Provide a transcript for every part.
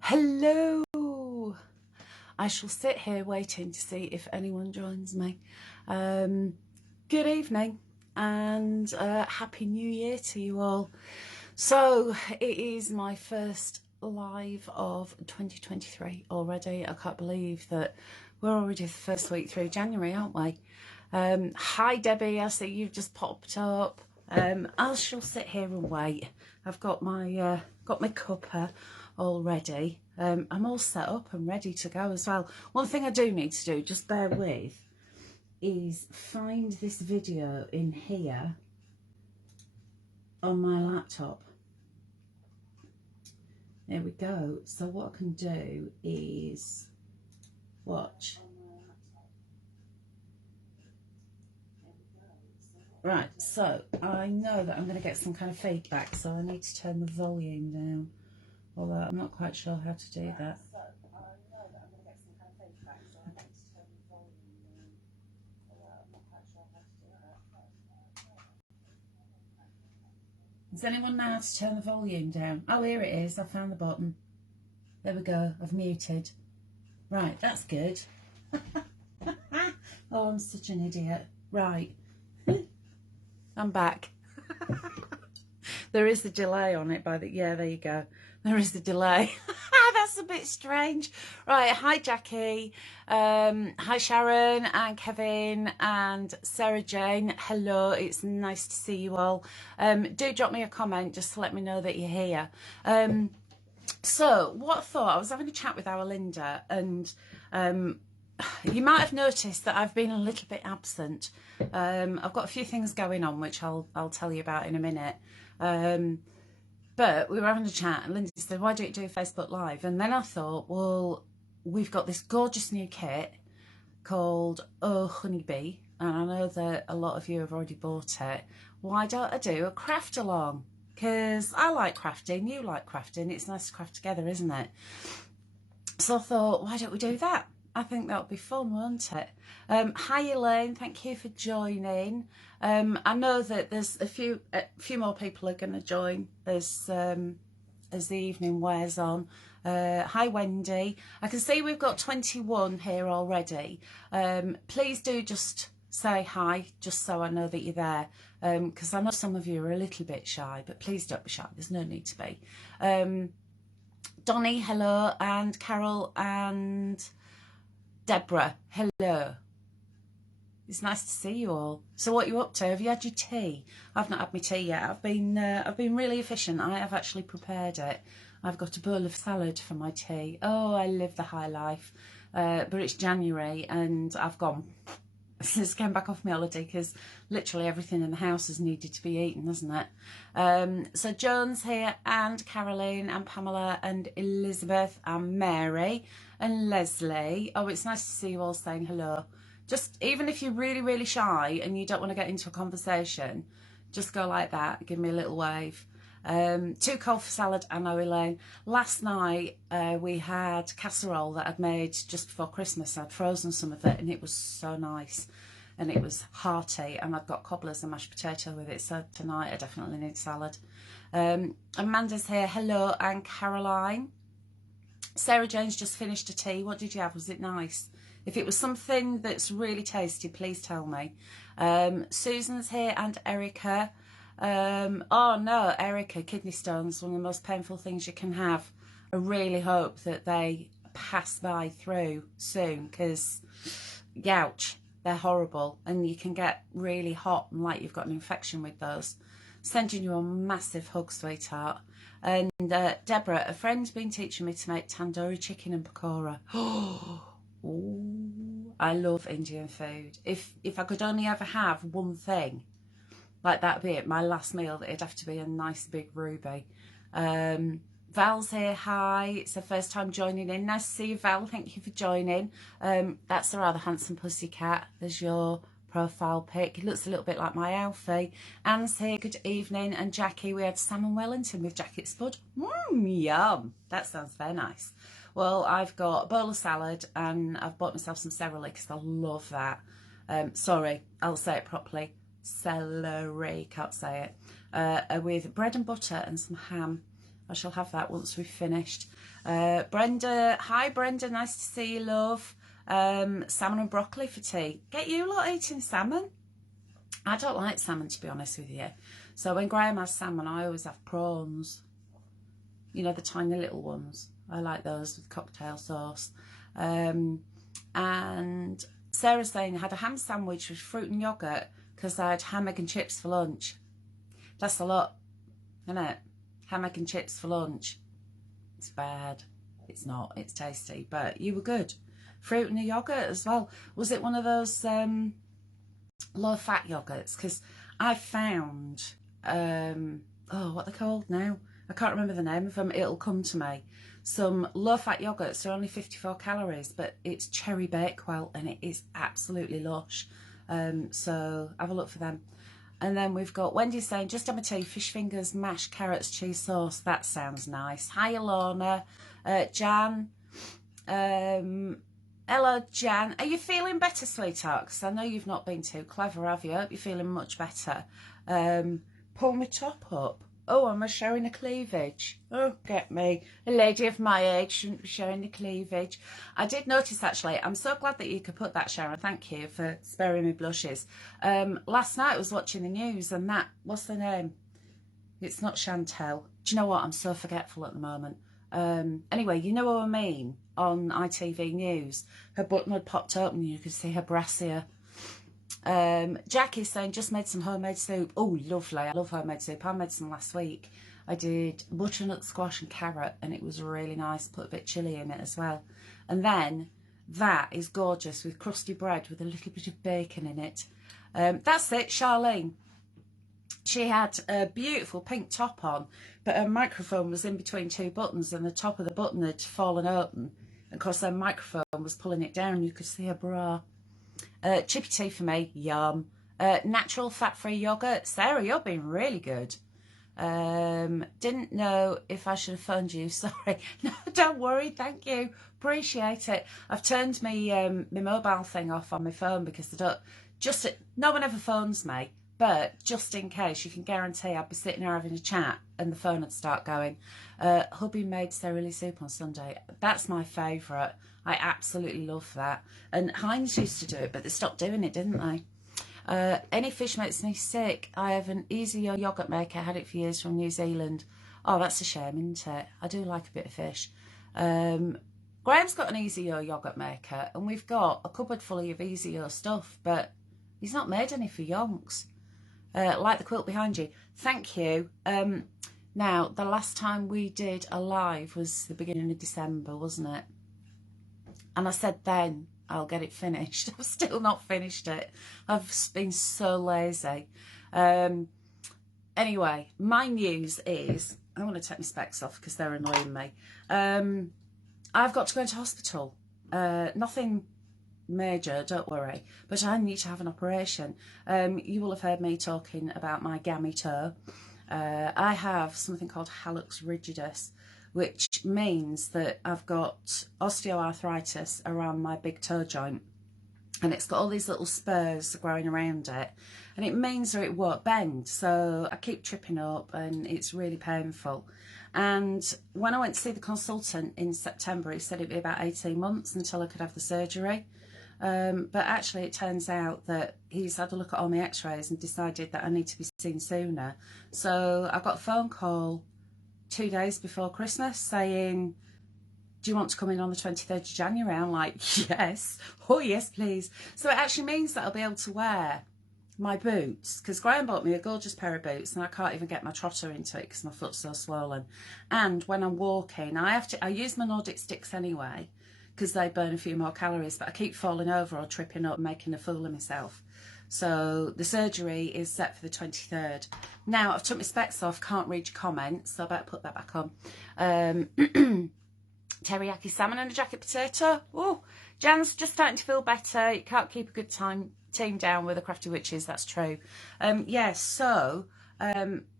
Hello. I shall sit here waiting to see if anyone joins me. Good evening and Happy New Year to you all. So it is my first live of 2023 already. I can't believe that we're already the first week through January, aren't we? Hi Debbie, I see you've just popped up. I shall sit here and wait. I've got my cuppa already. I'm all set up and ready to go as well. One thing I do need to do, just bear with, is find this video in here on my laptop. There we go. So what I can do is watch. Right, so I know that I'm going to get some kind of feedback, so I need to turn the volume down, although I'm not quite sure how to do that. Does anyone know how to turn the volume down? Oh, here it is. I found the button. There we go. I've muted. Right, that's good. Oh, I'm such an idiot. Right. I'm back. There is a delay on it yeah, there you go. There is a delay. That's a bit strange. Right, hi Jackie. Hi Sharon and Kevin and Sarah Jane. Hello, it's nice to see you all. Do drop me a comment just to let me know that you're here. So what I thought, I was having a chat with our Linda, and you might have noticed that I've been a little bit absent. I've got a few things going on which I'll tell you about in a minute. But we were having a chat and Linda said, why don't you do a Facebook Live? And then I thought, well, we've got this gorgeous new kit called Oh Honeybee, and I know that a lot of you have already bought it. Why don't I do a craft along? Because I like crafting, you like crafting, it's nice to craft together, isn't it? So I thought, why don't we do that? I think that would be fun, won't it? Hi Elaine, thank you for joining. I know that there's a few more people are going to join as the evening wears on. Hi Wendy, I can see we've got 21 here already. Please do just say hi, just so I know that you're there, because I know some of you are a little bit shy, but please don't be shy, there's no need to be. Donnie, hello, and Carol and Deborah, hello. It's nice to see you all. So what are you up to? Have you had your tea? I've not had my tea yet. I've been really efficient. I have actually prepared it. I've got a bowl of salad for my tea. Oh, I live the high life. But it's January and I've gone since I came back off my holiday because literally everything in the house has needed to be eaten, hasn't it? So Joan's here and Caroline and Pamela and Elizabeth and Mary and Leslie. Oh, it's nice to see you all saying hello. Just even if you're really, really shy and you don't want to get into a conversation, just go like that. Give me a little wave. Too cold for salad, I know, Elaine. Last night we had casserole that I'd made just before Christmas. I'd frozen some of it and it was so nice and it was hearty, and I've got cobblers and mashed potato with it, so tonight I definitely need salad. Amanda's here, hello, and Caroline. Sarah Jane's just finished a tea. What did you have? Was it nice? If it was something that's really tasty, please tell me. Susan's here and Erica. Oh no, Erica, kidney stones, one of the most painful things you can have. I really hope that they pass by through soon, because, ouch, they're horrible and you can get really hot and like you've got an infection with those. Sending you a massive hug, sweetheart. And Deborah, a friend's been teaching me to make tandoori chicken and pakora. Ooh, I love Indian food. If I could only ever have one thing, like that'd be it, my last meal, it'd have to be a nice big ruby. Val's here, hi, it's her first time joining in. Nice to see you, Val, thank you for joining. That's a rather handsome pussycat. There's your profile pic. It looks a little bit like my Alfie. Anne's here, good evening. And Jackie, we had salmon Wellington with jacket spud. Yum. That sounds very nice. Well, I've got a bowl of salad and I've bought myself some celery because I love that. Sorry, I'll say it properly. Celery, can't say it. With bread and butter and some ham. I shall have that once we've finished. Brenda, hi Brenda, nice to see you, love. Salmon and broccoli for tea. Get you lot eating salmon? I don't like salmon, to be honest with you. So when Graham has salmon, I always have prawns. You know, the tiny little ones. I like those with cocktail sauce. And Sarah's saying I had a ham sandwich with fruit and yoghurt because I had ham, egg and chips for lunch. That's a lot, isn't it? Ham, egg and chips for lunch. It's bad. It's not. It's tasty. But you were good. Fruit and a yoghurt as well. Was it one of those low-fat yoghurts? Because I found, oh, what they're called now? I can't remember the name of them. It'll come to me. Some low-fat yoghurts are only 54 calories, but it's cherry bakewell and it is absolutely lush. So have a look for them. And then we've got Wendy saying, just have my tea, fish fingers, mashed carrots, cheese sauce. That sounds nice. Hi, Alana. Jan. Hello, Jan. Are you feeling better, sweetheart? Because I know you've not been too clever, have you? I hope you're feeling much better. Pull my top up. Oh, am I showing a cleavage? Oh, get me. A lady of my age shouldn't be showing the cleavage. I did notice, actually, I'm so glad that you could put that, Sharon. Thank you for sparing me blushes. Last night I was watching the news and that, what's the name? It's not Chantel. Do you know what? I'm so forgetful at the moment. Anyway, you know what I mean? On ITV News, her button had popped open and you could see her brassiere. Jackie's saying, just made some homemade soup. Oh, lovely. I love homemade soup. I made some last week. I did butternut squash and carrot and it was really nice. Put a bit of chilli in it as well. And then that is gorgeous with crusty bread with a little bit of bacon in it. That's it, Charlene. She had a beautiful pink top on, but her microphone was in between two buttons and the top of the button had fallen open. And of course, her microphone was pulling it down and you could see her bra. Chippy tea for me, yum. Natural fat-free yoghurt. Sarah, you're being really good. Didn't know if I should have phoned you. Sorry. No, don't worry. Thank you. Appreciate it. I've turned my mobile thing off on my phone because no one ever phones me. But just in case, you can guarantee I'd be sitting there having a chat and the phone would start going. Hubby made cerulli soup on Sunday. That's my favourite. I absolutely love that. And Heinz used to do it, but they stopped doing it, didn't they? Any fish makes me sick. I have an easy yoghurt maker. I had it for years from New Zealand. Oh, that's a shame, isn't it? I do like a bit of fish. Graham's got an easy yoghurt maker, and we've got a cupboard full of easy stuff, but he's not made any for yonks. Like the quilt behind you. Thank you. Now, the last time we did a live was the beginning of December, wasn't it? And I said then I'll get it finished. I've still not finished it. I've been so lazy. Anyway, my news is, I want to take my specs off because they're annoying me. I've got to go into hospital. Nothing major, don't worry, but I need to have an operation. You will have heard me talking about my gammy toe. I have something called hallux rigidus, which means that I've got osteoarthritis around my big toe joint, and it's got all these little spurs growing around it, and it means that it won't bend, so I keep tripping up and it's really painful. And when I went to see the consultant in September, he said it'd be about 18 months until I could have the surgery. But actually it turns out that he's had a look at all my x-rays and decided that I need to be seen sooner. So I got a phone call 2 days before Christmas saying, do you want to come in on the 23rd of January? I'm like, yes. Oh, yes, please. So it actually means that I'll be able to wear my boots, because Graham bought me a gorgeous pair of boots and I can't even get my trotter into it because my foot's so swollen. And when I'm walking, I use my Nordic sticks anyway, because they burn a few more calories, but I keep falling over or tripping up, making a fool of myself. So the surgery is set for the 23rd. Now, I've took my specs off, can't read your comments, so I better put that back on. Teriyaki salmon and a jacket potato. Oh, Jan's just starting to feel better. You can't keep a good time team down with the Crafty Witches, that's true. Yeah, so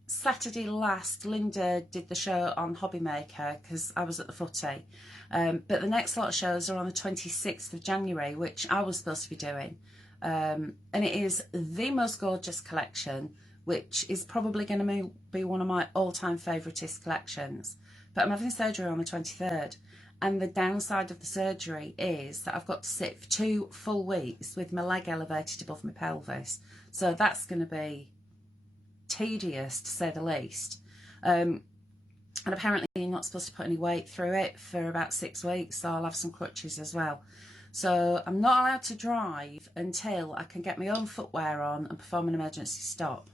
Saturday last, Linda did the show on Hobby Maker because I was at the footy. But the next lot of shows are on the 26th of January, which I was supposed to be doing. And it is the most gorgeous collection, which is probably going to be one of my all-time favouriteest collections. But I'm having surgery on the 23rd. And the downside of the surgery is that I've got to sit for 2 full weeks with my leg elevated above my pelvis. So that's going to be tedious, to say the least. And apparently you're not supposed to put any weight through it for about 6 weeks, so I'll have some crutches as well. So I'm not allowed to drive until I can get my own footwear on and perform an emergency stop.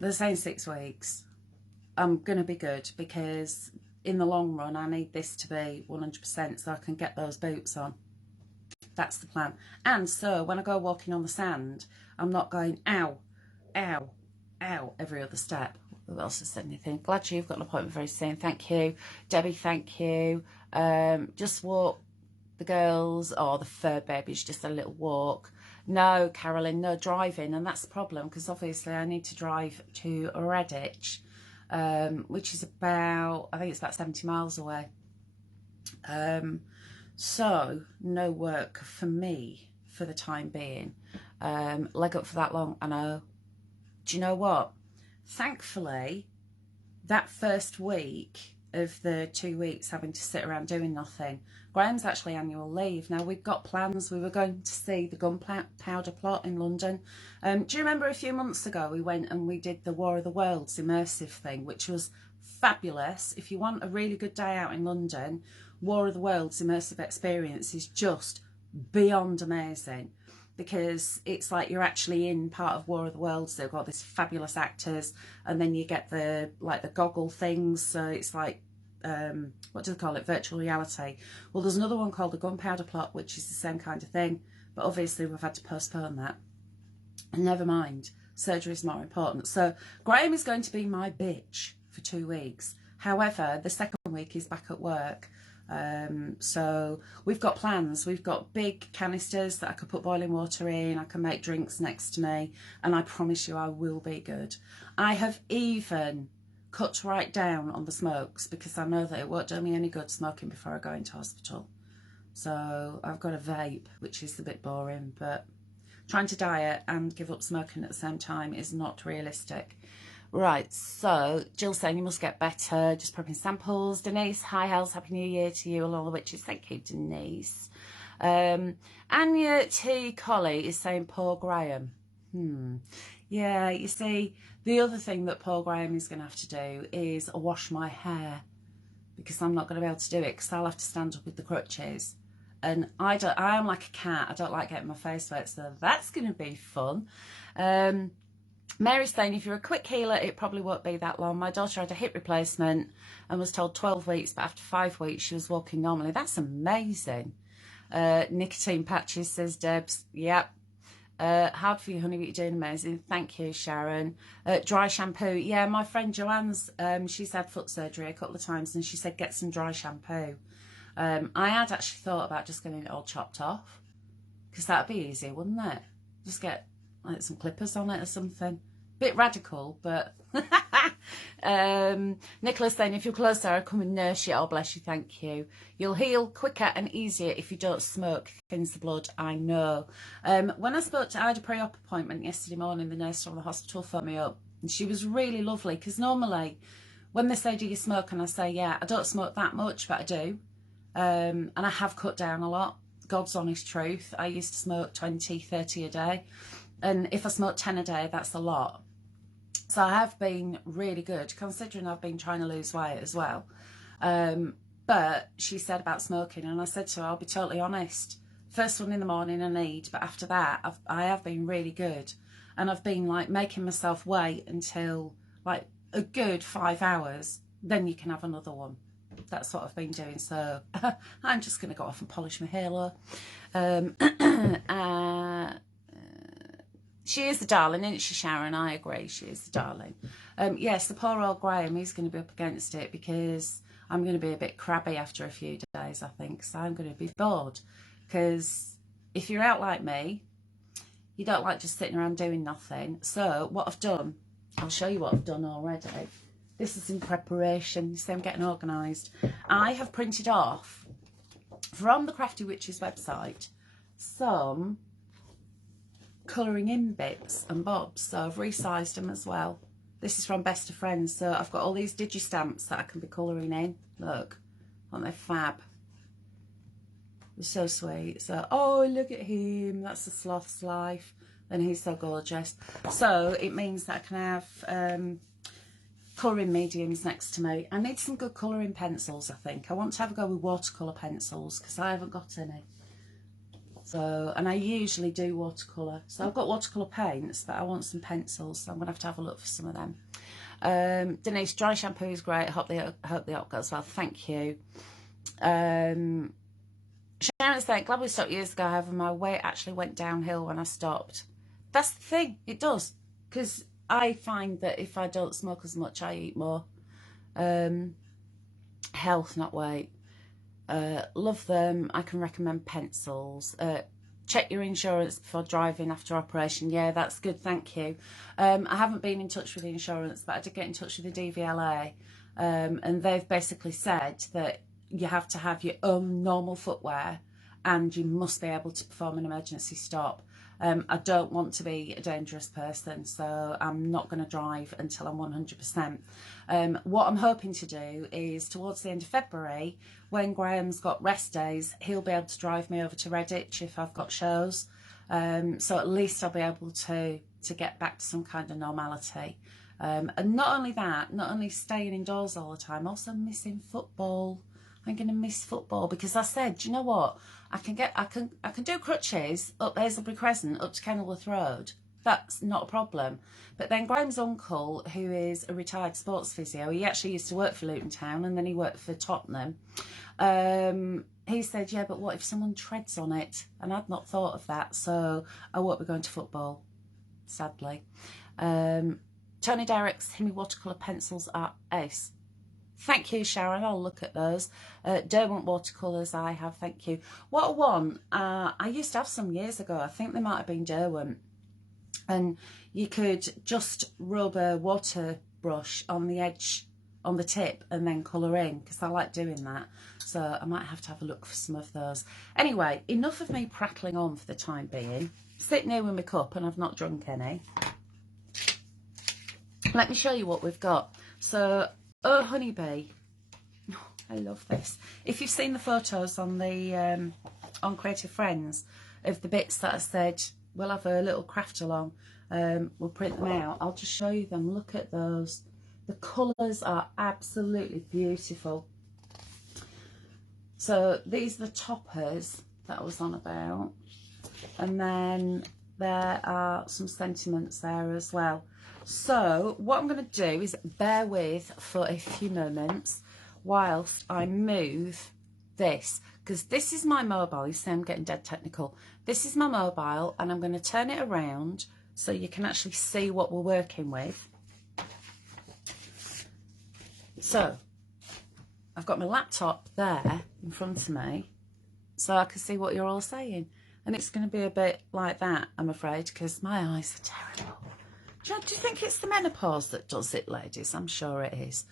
They're saying 6 weeks. I'm going to be good because in the long run I need this to be 100% so I can get those boots on. That's the plan. And so when I go walking on the sand, I'm not going ow, ow, ow every other step. Who else has said anything? Glad you've got an appointment very soon. Thank you. Debbie, thank you. Just walk the girls or the fur babies, just a little walk. No, Carolyn, no driving. And that's the problem because obviously I need to drive to Redditch, which is about, I think it's about 70 miles away. So no work for me for the time being. Leg up for that long, I know. Do you know what? Thankfully, that first week of the 2 weeks having to sit around doing nothing, Graham's actually annual leave. Now, we've got plans. We were going to see the gunpowder plot in London. Do you remember a few months ago we went and we did the War of the Worlds immersive thing, which was fabulous. If you want a really good day out in London, War of the Worlds immersive experience is just beyond amazing, because it's like you're actually in part of War of the Worlds. They've got these fabulous actors, and then you get the goggle things, so it's like what do they call it, virtual reality. Well, there's another one called the Gunpowder Plot, which is the same kind of thing, but obviously we've had to postpone that. And never mind, surgery is more important. So Graham is going to be my bitch for 2 weeks. However, the second week he's back at work. So we've got plans. We've got big canisters that I could put boiling water in. I can make drinks next to me, and I promise you I will be good. I have even cut right down on the smokes because I know that it won't do me any good smoking before I go into hospital. So I've got a vape, which is a bit boring, but trying to diet and give up smoking at the same time is not realistic. Right, so Jill saying you must get better, just prepping samples. Denise, hi Hels, Happy New Year to you and all the witches. Thank you, Denise. Anya T. Colley is saying poor Graham. Yeah, you see, the other thing that Paul Graham is going to have to do is wash my hair, because I'm not going to be able to do it because I'll have to stand up with the crutches. And I am like a cat. I don't like getting my face wet, so that's going to be fun. Mary's saying if you're a quick healer, it probably won't be that long. My daughter had a hip replacement and was told 12 weeks, but after 5 weeks she was walking normally. That's amazing. Nicotine patches, says Debs. Yep. Hard for you, honey, but you're doing amazing. Thank you, Sharon. Dry shampoo. Yeah, my friend Joanne's, she's had foot surgery a couple of times, and she said get some dry shampoo. I had actually thought about just getting it all chopped off, because that'd be easier, wouldn't it? Just get like some clippers on it or something. Bit radical, but Nicholas saying if you're close there, I'll come and nurse you. Oh, bless you, thank you. You'll heal quicker and easier if you don't smoke. Thins the blood, I know. When I had a pre-op appointment yesterday morning, the nurse from the hospital phoned me up, and she was really lovely, because normally when they say do you smoke, and I say yeah, I don't smoke that much, but I do, and I have cut down a lot. God's honest truth. I used to smoke 20, 30 a day, and if I smoke 10 a day, that's a lot. So I have been really good, considering I've been trying to lose weight as well. But she said about smoking, and I said to her, I'll be totally honest, first one in the morning I need, but after that I have been really good, and I've been like making myself wait until like a good 5 hours, then you can have another one. That's what I've been doing. So I'm just going to go off and polish my hair. She is the darling, isn't she, Sharon? I agree, she is the darling. Yes, the poor old Graham, he's going to be up against it, because I'm going to be a bit crabby after a few days, I think. So I'm going to be bored, because if you're out like me, you don't like just sitting around doing nothing. So what I've done, I'll show you what I've done already. This is in preparation. You see, I'm getting organised. I have printed off from the Crafty Witches website some colouring in bits and bobs. So I've resized them as well. This is from Best of Friends. So I've got all these digi-stamps that I can be colouring in. Look, aren't they fab? They're so sweet. So, oh, look at him. That's the sloth's life. And he's so gorgeous. So it means that I can have colouring mediums next to me. I need some good colouring pencils, I think. I want to have a go with watercolour pencils because I haven't got any. So, and I usually do watercolour. So I've got watercolour paints, but I want some pencils. So I'm going to have a look for some of them. Denise, dry shampoo is great. I hope the op goes well. Thank you. Sharon's saying, glad we stopped years ago. However, my weight actually went downhill when I stopped. That's the thing. It does. Because I find that if I don't smoke as much, I eat more. Health, not weight. Love them. I can recommend pencils. Check your insurance before driving after operation. Yeah, that's good. Thank you. I haven't been in touch with the insurance, but I did get in touch with the DVLA. And they've basically said that you have to have your own normal footwear and you must be able to perform an emergency stop. I don't want to be a dangerous person, so I'm not going to drive until I'm 100%. What I'm hoping to do is towards the end of February, when Graham's got rest days, he'll be able to drive me over to Redditch if I've got shows. So at least I'll be able to get back to some kind of normality. And not only that, not only staying indoors all the time, also missing football. I'm going to miss football because I said, do you know what? I can do crutches up Hazelbury Crescent up to Kenilworth Road. That's not a problem. But then Graham's uncle, who is a retired sports physio, he actually used to work for Luton Town and then he worked for Tottenham. He said, yeah, but what if someone treads on it? And I'd not thought of that, so I won't be going to football, sadly. Tony Derek's Himmy watercolour pencils are ace. Thank you, Sharon. I'll look at those. Derwent watercolours I have, thank you. What I want, I used to have some years ago. I think they might have been Derwent. And you could just rub a water brush on the edge, on the tip, and then colour in, because I like doing that. So I might have to have a look for some of those. Anyway, enough of me prattling on for the time being. Sitting here with my cup, and I've not drunk any. Let me show you what we've got. So, oh, honeybee. I love this. If you've seen the photos on the on Creative Friends of the bits that I said we'll have a little craft along, we'll print them out. I'll just show you them. Look at those. The colours are absolutely beautiful. So these are the toppers that I was on about, and then there are some sentiments there as well. So what I'm going to do is bear with for a few moments whilst I move this, because this is my mobile. You see I'm getting dead technical. This is my mobile and I'm going to turn it around so you can actually see what we're working with. So I've got my laptop there in front of me so I can see what you're all saying, and it's going to be a bit like that, I'm afraid, because my eyes are terrible. Do you think it's the menopause that does it, ladies? I'm sure it is.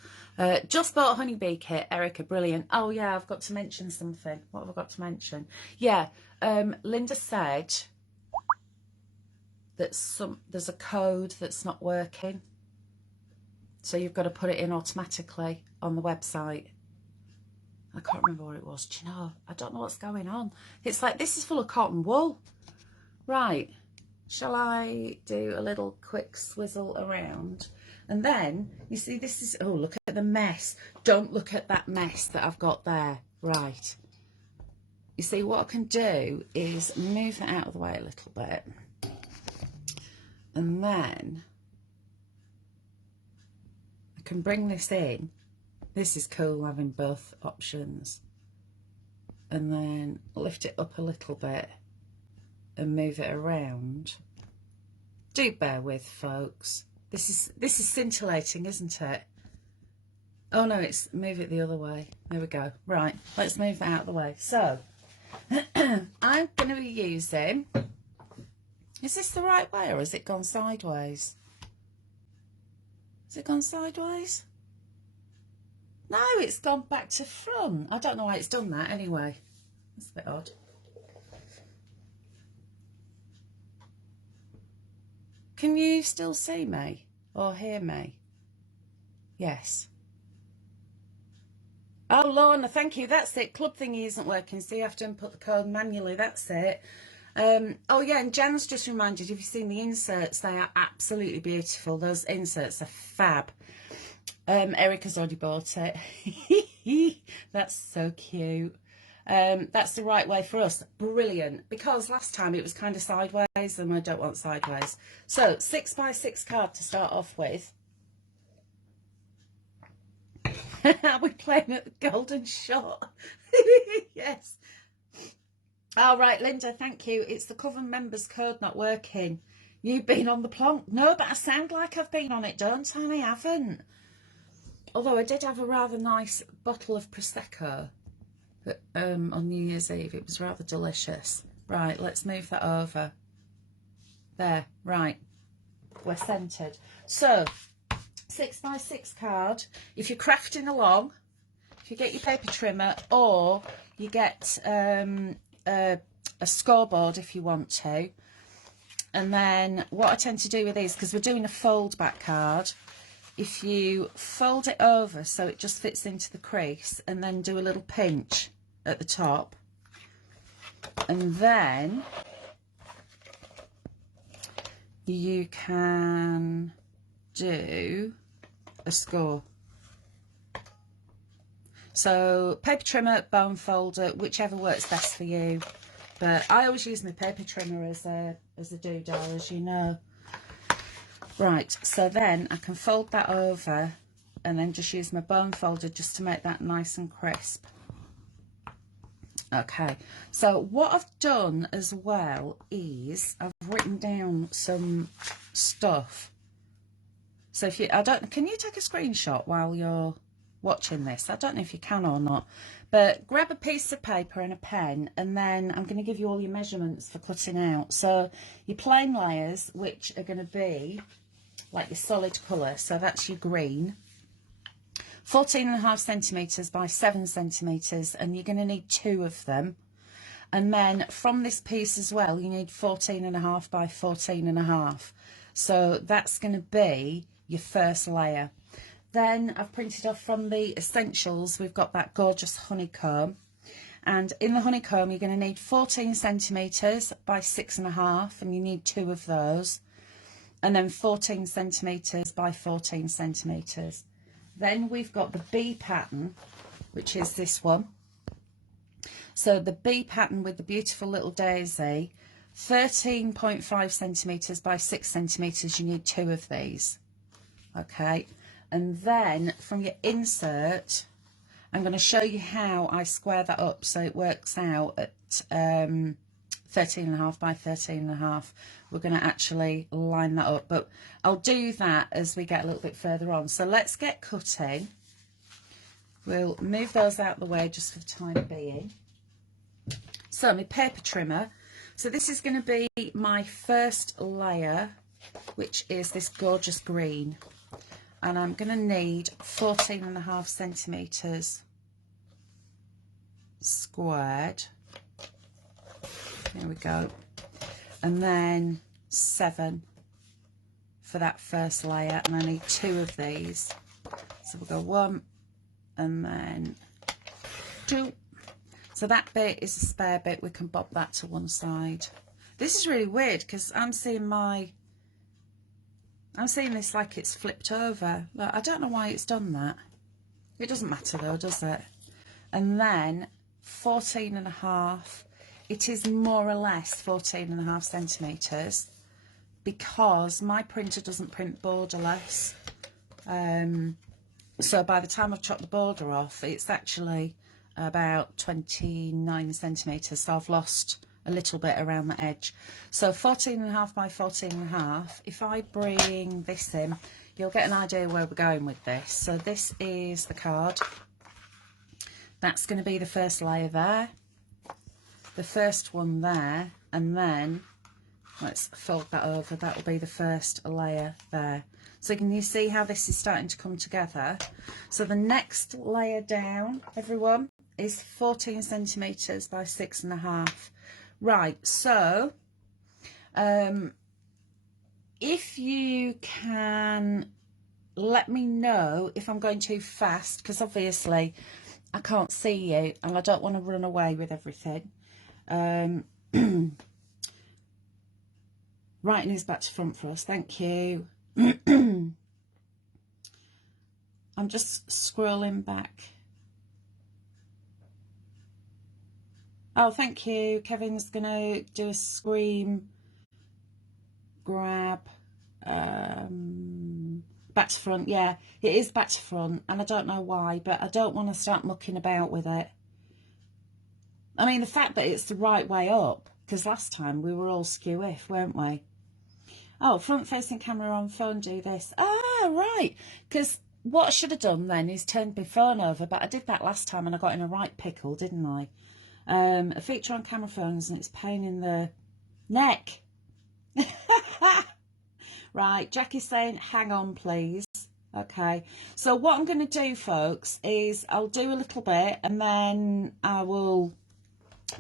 Just bought a honeybee kit, Erica, brilliant. Oh yeah, I've got to mention something. What have I got to mention? Yeah, Linda said that there's a code that's not working, so you've got to put it in automatically on the website. I can't remember what it was. Do you know? I don't know what's going on. It's like, this is full of cotton wool. Right. Shall I do a little quick swizzle around? And then, you see, this is, oh, look at the mess. Don't look at that mess that I've got there. Right. You see, what I can do is move that out of the way a little bit. And then I can bring this in. This is cool, having both options. And then lift it up a little bit and move it around. Do bear with, folks. This is scintillating, isn't it? Oh no, it's move it the other way. There we go. Right, let's move that out of the way. So I'm going to be using, is this the right way or has it gone sideways? Has it gone sideways? No, it's gone back to front. I don't know why it's done that anyway. That's a bit odd. Can you still see me or hear me? Yes. Oh, Lorna, thank you. That's it. Club thingy isn't working, so you have to input the code manually. That's it. Oh, yeah, and Jan's just reminded, if you've seen the inserts, they are absolutely beautiful. Those inserts are fab. Erica's already bought it. That's so cute. That's the right way for us. Brilliant. Because last time it was kind of sideways, and I don't want sideways. So 6x6 card to start off with. Are we playing at the golden shot? Yes. All right, Linda, thank you. It's the Coven members code not working. You've been on the plonk. No, but I sound like I've been on it, don't I? I haven't. Although I did have a rather nice bottle of Prosecco on New Year's Eve. It was rather delicious. Right, let's move that over. There, right. We're centred. So, 6x6 card. If you're crafting along, if you get your paper trimmer, or you get a scoreboard if you want to. And then what I tend to do with these, because we're doing a fold back card, if you fold it over so it just fits into the crease, and then do a little pinch at the top, and then you can do a score. So paper trimmer, bone folder, whichever works best for you. But I always use my paper trimmer as a doodah, as you know. Right, so then I can fold that over and then just use my bone folder just to make that nice and crisp. Okay, so what I've done as well is I've written down some stuff. So if you, can you take a screenshot while you're watching this? I don't know if you can or not, but grab a piece of paper and a pen, and then I'm going to give you all your measurements for cutting out. So your plain layers, which are going to be like your solid colour, so that's your green, 14.5 centimetres by 7 centimetres, and you're going to need 2 of them. And then from this piece as well, you need 14.5 by 14.5. So that's going to be your first layer. Then I've printed off from the essentials, we've got that gorgeous honeycomb. And in the honeycomb, you're going to need 14 centimetres by 6.5, and you need 2 of those. And then 14 centimetres by 14 centimetres. Then we've got the bee pattern, which is this one. So the bee pattern with the beautiful little daisy, 13.5 centimetres by 6 centimetres, you need 2 of these. Okay, and then from your insert, I'm going to show you how I square that up so it works out at 13.5 by 13.5. We're going to actually line that up, but I'll do that as we get a little bit further on. So let's get cutting. We'll move those out of the way just for the time being. So my paper trimmer. So this is going to be my first layer, which is this gorgeous green. And I'm going to need 14.5 centimetres squared. There we go. And then 7 for that first layer, and I need 2 of these. So we'll go 1 and then 2. So that bit is a spare bit, we can bob that to one side. This is really weird because I'm seeing this like it's flipped over. Look, I don't know why it's done that. It doesn't matter though, does it? And then 14.5. It is more or less 14.5 centimetres because my printer doesn't print borderless. So by the time I've chopped the border off, it's actually about 29 centimetres. So I've lost a little bit around the edge. So 14.5 by 14.5. If I bring this in, you'll get an idea where we're going with this. So this is the card. That's going to be the first layer there. the first one there, and then let's fold that over. That will be the first layer there. So can you see how this is starting to come together? So the next layer down, everyone, is 14 centimetres by 6.5. Right, so if you can let me know if I'm going too fast, because obviously I can't see you and I don't want to run away with everything. Writing is back to front for us, thank you. I'm just scrolling back. Oh, thank you. Kevin's going to do a scream grab. Back to front. Yeah, it is back to front, and I don't know why, but I don't want to start mucking about with it. I mean, the fact that it's the right way up, because last time we were all skew-if, weren't we? Oh, front-facing camera on phone, do this. Ah, right. Because what I should have done then is turned my phone over, but I did that last time and I got in a right pickle, didn't I? A feature on camera phones, and it's a pain in the neck. Right, Jackie's saying, hang on, please. Okay, so what I'm going to do, folks, is I'll do a little bit and then I will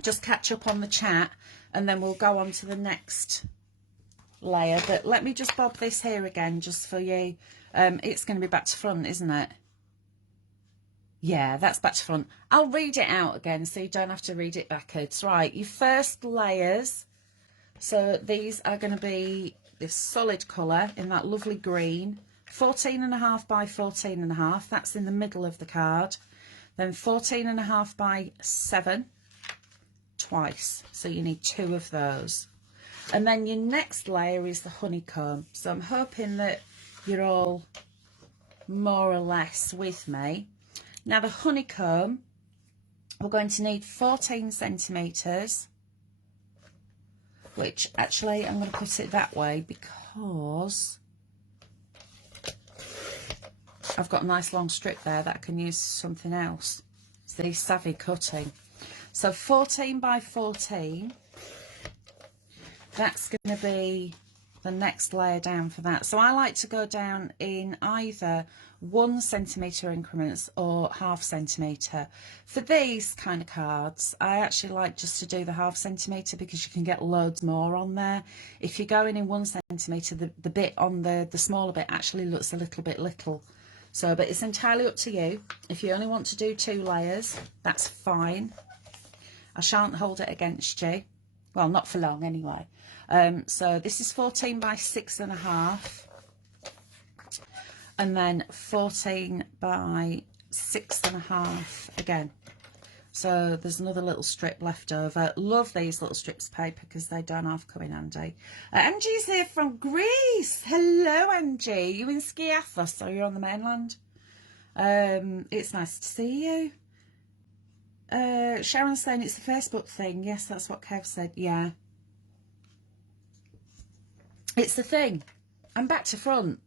just catch up on the chat and then we'll go on to the next layer. But let me just bob this here again just for you. It's going to be back to front, isn't it? Yeah, that's back to front. I'll read it out again so you don't have to read it backwards. Right, your first layers. So these are going to be this solid colour in that lovely green. 14.5 by 14.5. That's in the middle of the card. Then 14.5 by 7 twice. So you need 2 of those. And then your next layer is the honeycomb. So I'm hoping that you're all more or less with me. Now the honeycomb, we're going to need 14 centimetres, which actually I'm going to put it that way because I've got a nice long strip there that I can use something else. It's the savvy cutting. So 14 by 14, that's going to be the next layer down for that. So I like to go down in either 1 centimetre increments or ½ centimetre. For these kind of cards, I actually like just to do the ½ centimetre because you can get loads more on there. If you're going in 1 centimetre, the bit on the smaller bit actually looks a little bit little. So, but it's entirely up to you. If you only want to do 2 layers, that's fine. I shan't hold it against you. Well, not for long anyway. So this is 14 by 6.5. And then 14 by 6.5 again. So there's another little strip left over. Love these little strips of paper because they don't half come in handy. Angie's here from Greece. Hello, Angie. You in Skiathos or you're on the mainland? It's nice to see you. Sharon's saying it's a Facebook thing. Yes, that's what Kev said. Yeah. It's the thing. I'm back to front.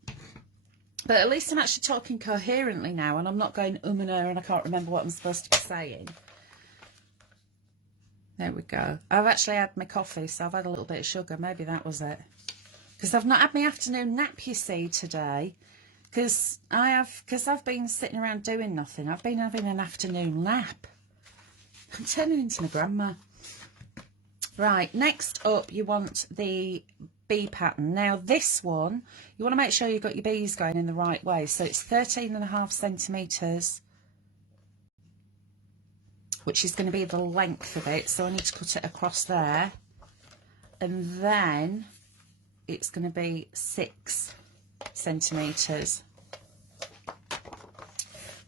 But at least I'm actually talking coherently now and I'm not going and and I can't remember what I'm supposed to be saying. There we go. I've actually had my coffee, so I've had a little bit of sugar. Maybe that was it. Because I've not had my afternoon nap, you see, today. Because I've been sitting around doing nothing. I've been having an afternoon nap. I'm turning into my grandma. Right, next up you want the bee pattern. Now this one, you want to make sure you've got your bees going in the right way. So it's 13.5 centimetres, which is going to be the length of it. So I need to cut it across there. And then it's going to be 6 centimetres.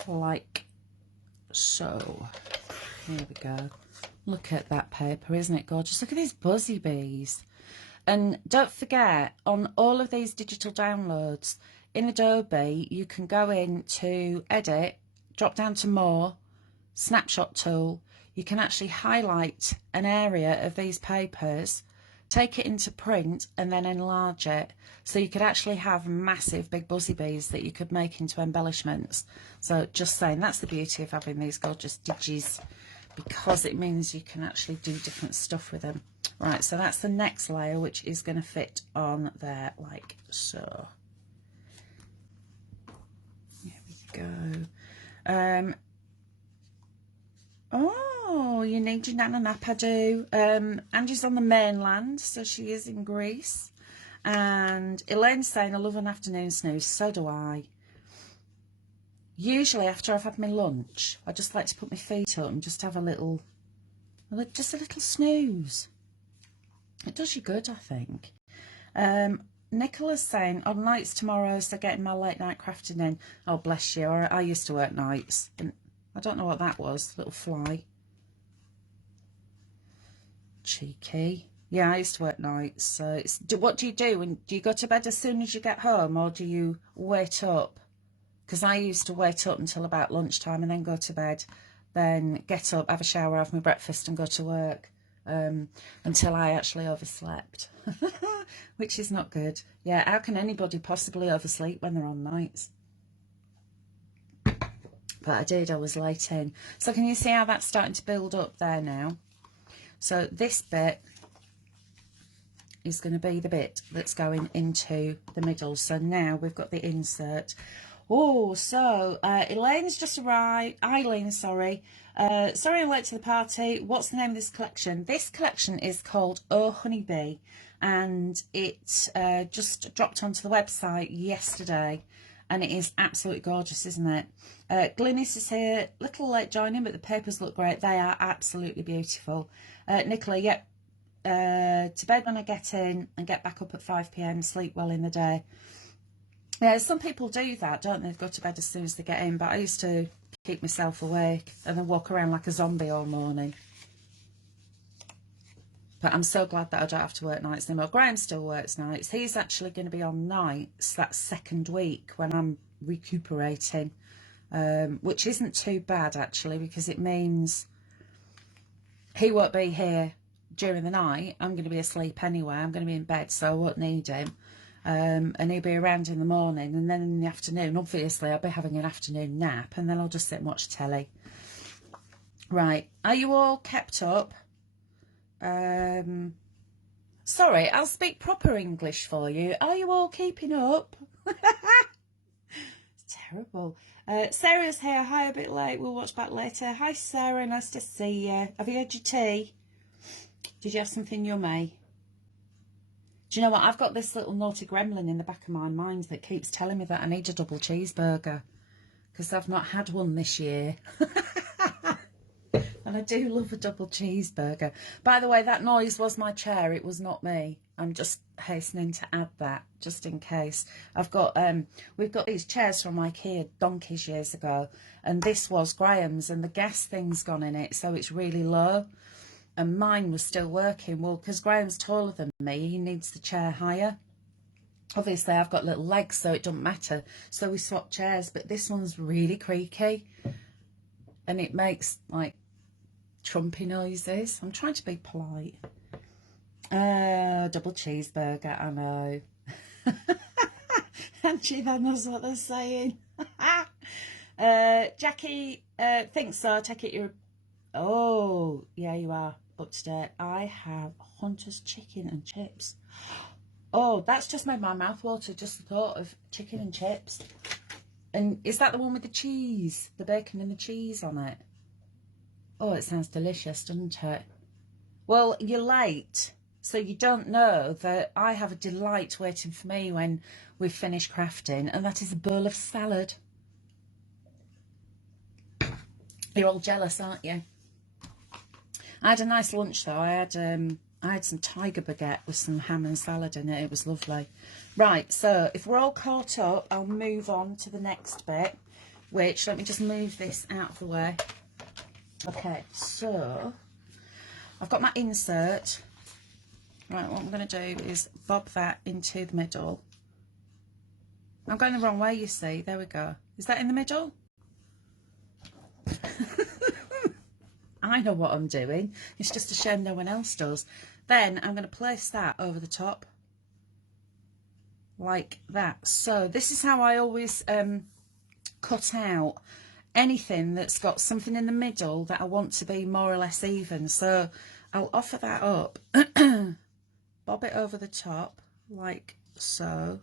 Like so. Here we go. Look at that paper, isn't it gorgeous? Look at these buzzy bees. And don't forget, on all of these digital downloads, in Adobe, you can go in to Edit, drop down to More, Snapshot Tool. You can actually highlight an area of these papers, take it into print, and then enlarge it. So you could actually have massive big buzzy bees that you could make into embellishments. So just saying, that's the beauty of having these gorgeous digis. because it means you can actually do different stuff with them. Right, so that's the next layer, which is going to fit on there like so. Here we go. Oh, you need your Nana nap, I do. Angie's on the mainland, so she is in Greece. And Elaine's saying, I love an afternoon snooze. So do I. Usually after I've had my lunch, I just like to put my feet up and just have a little snooze. It does you good, I think. Nicola's saying, on nights tomorrow, so getting my late night crafting in. Oh, bless you. I used to work nights. And I don't know what that was. Little fly. Cheeky. Yeah, I used to work nights. So what do you do? And do you go to bed as soon as you get home, or do you wait up? Because I used to wait up until about lunchtime and then go to bed, then get up, have a shower, have my breakfast and go to work until I actually overslept, which is not good. Yeah, how can anybody possibly oversleep when they're on nights? But I did, I was late in. So can you see how that's starting to build up there now? So this bit is going to be the bit that's going into the middle. So now we've got the insert. Oh, so Elaine's just arrived. Eileen, sorry. Sorry I'm late to the party. What's the name of this collection? This collection is called Oh Honeybee, and it just dropped onto the website yesterday, and it is absolutely gorgeous, isn't it? Glynis is here. Little late joining, but the papers look great. They are absolutely beautiful. Nicola, yep. To bed when I get in and get back up at 5 p.m, sleep well in the day. Yeah, some people do that, don't they? They go to bed as soon as they get in, but I used to keep myself awake and then walk around like a zombie all morning. But I'm so glad that I don't have to work nights anymore. Graham still works nights. He's actually going to be on nights that second week when I'm recuperating, which isn't too bad actually, because it means he won't be here during the night. I'm going to be asleep anyway. I'm going to be in bed, so I won't need him. And he'll be around in the morning, and then in the afternoon, obviously, I'll be having an afternoon nap, and then I'll just sit and watch telly. Right, are you all kept up? Sorry, I'll speak proper English for you. Are you all keeping up? It's terrible. Sarah's here. Hi, a bit late. We'll watch back later. Hi, Sarah. Nice to see you. Have you had your tea? Did you have something yummy? Do you know what? I've got this little naughty gremlin in the back of my mind that keeps telling me that I need a double cheeseburger because I've not had one this year. And I do love a double cheeseburger. By the way, that noise was my chair. It was not me. I'm just hastening to add that just in case. I've got we've got these chairs from IKEA donkeys years ago, and this was Graham's, and the gas thing's gone in it, so it's really low. And mine was still working. Well, because Graham's taller than me, he needs the chair higher. Obviously, I've got little legs, so it doesn't matter. So we swapped chairs, but this one's really creaky. And it makes, like, trumpy noises. I'm trying to be polite. Double cheeseburger, I know. Angie, that knows what they're saying. Jackie thinks so. Take it you're... Oh, yeah, you are up to date. I have Hunter's chicken and chips. Oh, that's just made my mouth water, just the thought of chicken and chips. And is that the one with the cheese? The bacon and the cheese on it? Oh, it sounds delicious, doesn't it? Well, you're late, so you don't know that I have a delight waiting for me when we've finished crafting, and that is a bowl of salad. You're all jealous, aren't you? I had a nice lunch though. I had some tiger baguette with some ham and salad in it. It was lovely. Right, so if we're all caught up, I'll move on to the next bit, which, let me just move this out of the way. Okay, so I've got my insert. Right, what I'm going to do is bob that into the middle. I'm going the wrong way, you see. There we go. Is that in the middle? I know what I'm doing. It's just a shame no one else does. Then I'm going to place that over the top like that. So this is how I always cut out anything that's got something in the middle that I want to be more or less even. So I'll offer that up, bob it over the top like so.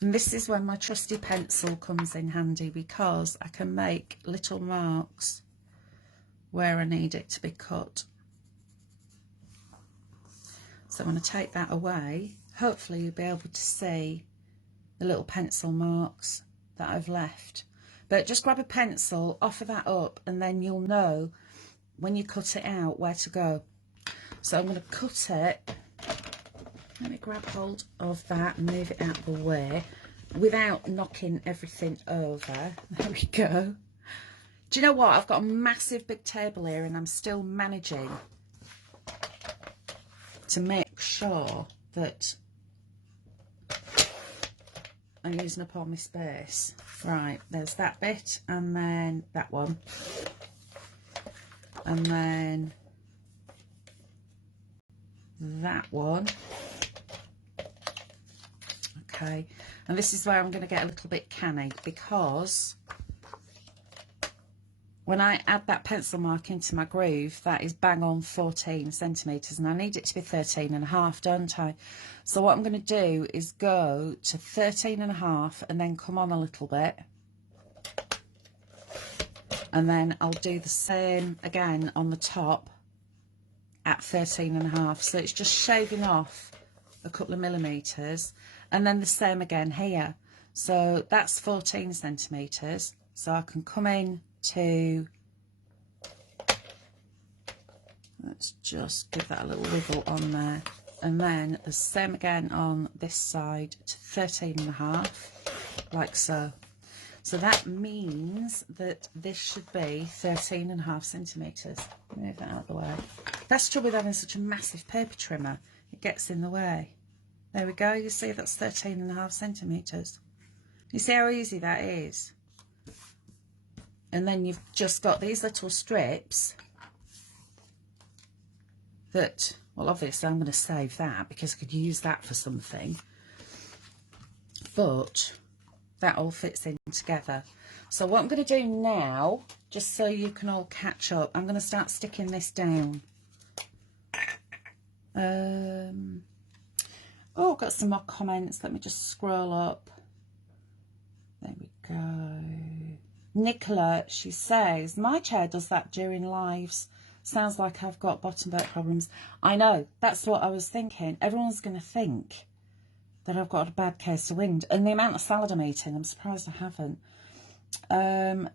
And this is when my trusty pencil comes in handy, because I can make little marks where I need it to be cut. So I'm going to take that away. Hopefully you'll be able to see the little pencil marks that I've left. But just grab a pencil, offer that up, and then you'll know when you cut it out where to go. So I'm going to cut it. Let me grab hold of that and move it out of the way without knocking everything over. There we go. Do you know what? I've got a massive big table here and I'm still managing to make sure that I'm using up all my space. Right, there's that bit, and then that one. And then that one. Okay, and this is where I'm going to get a little bit canny, because when I add that pencil mark into my groove, that is bang on 14 centimetres, and I need it to be 13.5, don't I? So what I'm going to do is go to 13.5 and then come on a little bit, and then I'll do the same again on the top at 13.5. So it's just shaving off a couple of millimetres, and then the same again here. So that's 14 centimetres. So I can come in to, let's just give that a little wiggle on there, and then the same again on this side to 13.5, like so. So that means that this should be 13.5 centimetres. Move that out of the way. That's the trouble with having such a massive paper trimmer, it gets in the way. There we go, you see that's 13.5 centimetres. You see how easy that is? And then you've just got these little strips that, well, obviously I'm going to save that because I could use that for something, but that all fits in together. So what I'm going to do now, just so you can all catch up, I'm going to start sticking this down. Oh, got some more comments. Let me just scroll up. There we go. Nicola, she says, my chair does that during lives. Sounds like I've got bottom back problems. I know, that's what I was thinking. Everyone's going to think that I've got a bad case of wind. And the amount of salad I'm eating, I'm surprised I haven't.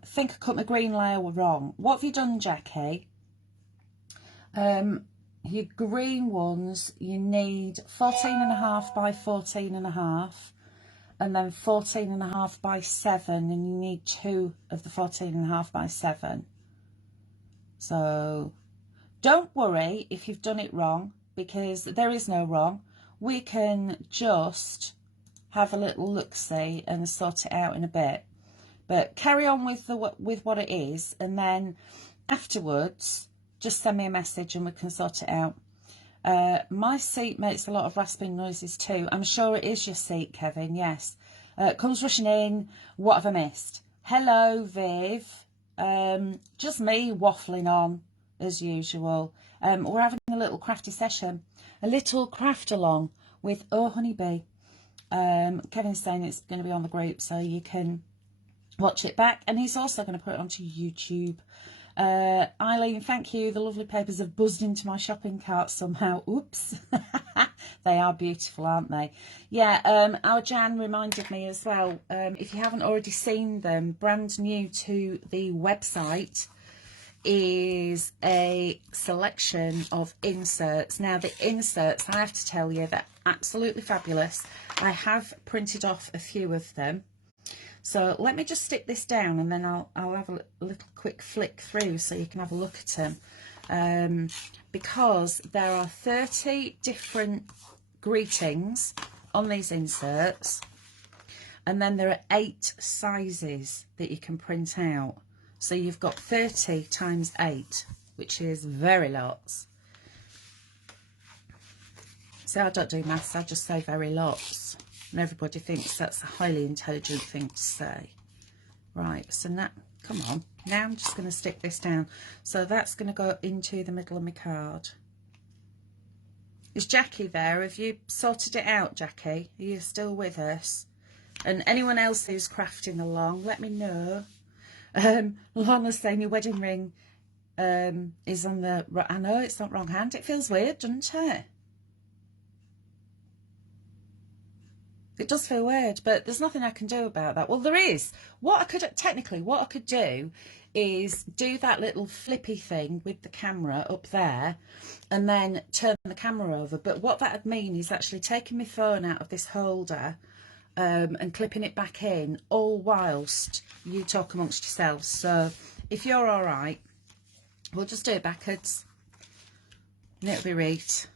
Think I cut my green layer wrong. What have you done, Jackie? Your green ones, you need 14.5 by 14.5. And then 14.5 by 7, and you need 2 of the 14.5 by 7. So don't worry if you've done it wrong, because there is no wrong. We can just have a little look-see and sort it out in a bit. But carry on with what it is, and then afterwards just send me a message and we can sort it out. My seat makes a lot of rasping noises too. I'm sure it is your seat, Kevin, yes. Comes rushing in. What have I missed? Hello, Viv. Just me waffling on as usual. We're having a little crafty session, a little craft along with Oh Honeybee. Kevin's saying it's going to be on the group so you can watch it back, and he's also going to put it onto YouTube. Eileen, thank you. The lovely papers have buzzed into my shopping cart somehow. Oops. They are beautiful, aren't they? Yeah, our Jan reminded me as well, if you haven't already seen them, brand new to the website is a selection of inserts. Now, the inserts, I have to tell you, they're absolutely fabulous. I have printed off a few of them. So let me just stick this down, and then I'll have a little quick flick through so you can have a look at them. Because there are 30 different greetings on these inserts, and then there are 8 sizes that you can print out. So you've got 30 times 8, which is very lots. So I don't do maths, I just say very lots. And everybody thinks that's a highly intelligent thing to say. Right, so Come on. Now I'm just going to stick this down. So that's going to go into the middle of my card. Is Jackie there? Have you sorted it out, Jackie? Are you still with us? And anyone else who's crafting along, let me know. Lana's saying your wedding ring is on the... I know, it's not wrong hand. It feels weird, doesn't it? It does feel weird, but there's nothing I can do about that. Well, there is. What I could do is do that little flippy thing with the camera up there and then turn the camera over. But what that would mean is actually taking my phone out of this holder and clipping it back in, all whilst you talk amongst yourselves. So if you're all right, we'll just do it backwards and it'll be right.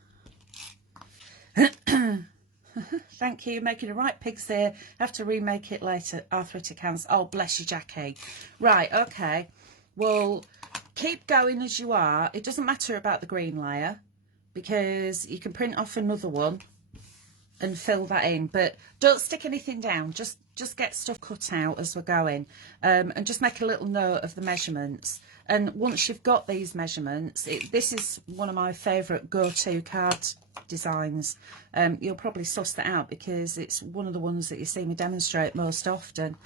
Thank you. Making the right pigs here. Have to remake it later. Arthritic hands. Oh, bless you, Jackie. Right, okay. Well, keep going as you are. It doesn't matter about the green layer because you can print off another one and fill that in. But don't stick anything down. Just get stuff cut out as we're going. And just make a little note of the measurements. And once you've got these measurements, this is one of my favourite go-to card designs. You'll probably suss that out because it's one of the ones that you see me demonstrate most often,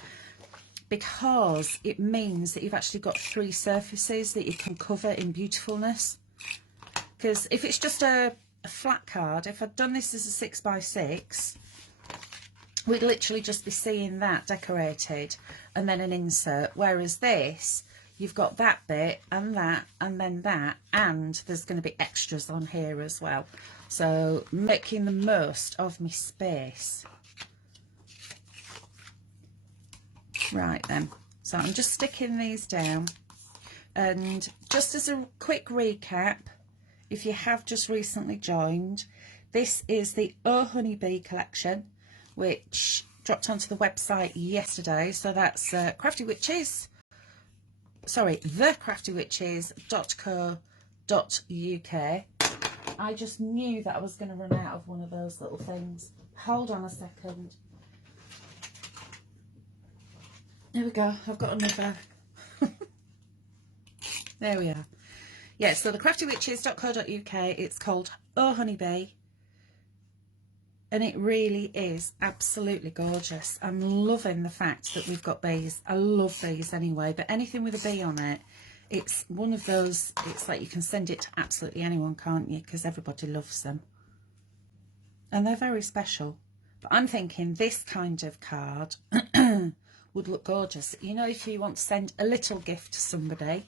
because it means that you've actually got 3 surfaces that you can cover in beautifulness. Because if it's just a flat card, if I'd done this as a 6x6, we'd literally just be seeing that decorated and then an insert, whereas this, you've got that bit and then that, and there's going to be extras on here as well. So making the most of my space. Right then, so I'm just sticking these down. And just as a quick recap, if you have just recently joined, this is the Oh Honeybee collection, which dropped onto the website yesterday. So that's theCraftyWitches.co.uk. I just knew that I was going to run out of one of those little things. Hold on a second. There we go. I've got another. There we are. Yeah, so theCraftyWitches.co.uk. It's called Oh Honeybee. And it really is absolutely gorgeous. I'm loving the fact that we've got bees. I love bees anyway, but anything with a bee on it, it's one of those, it's like you can send it to absolutely anyone, can't you? Because everybody loves them. And they're very special. But I'm thinking this kind of card would look gorgeous. You know, if you want to send a little gift to somebody,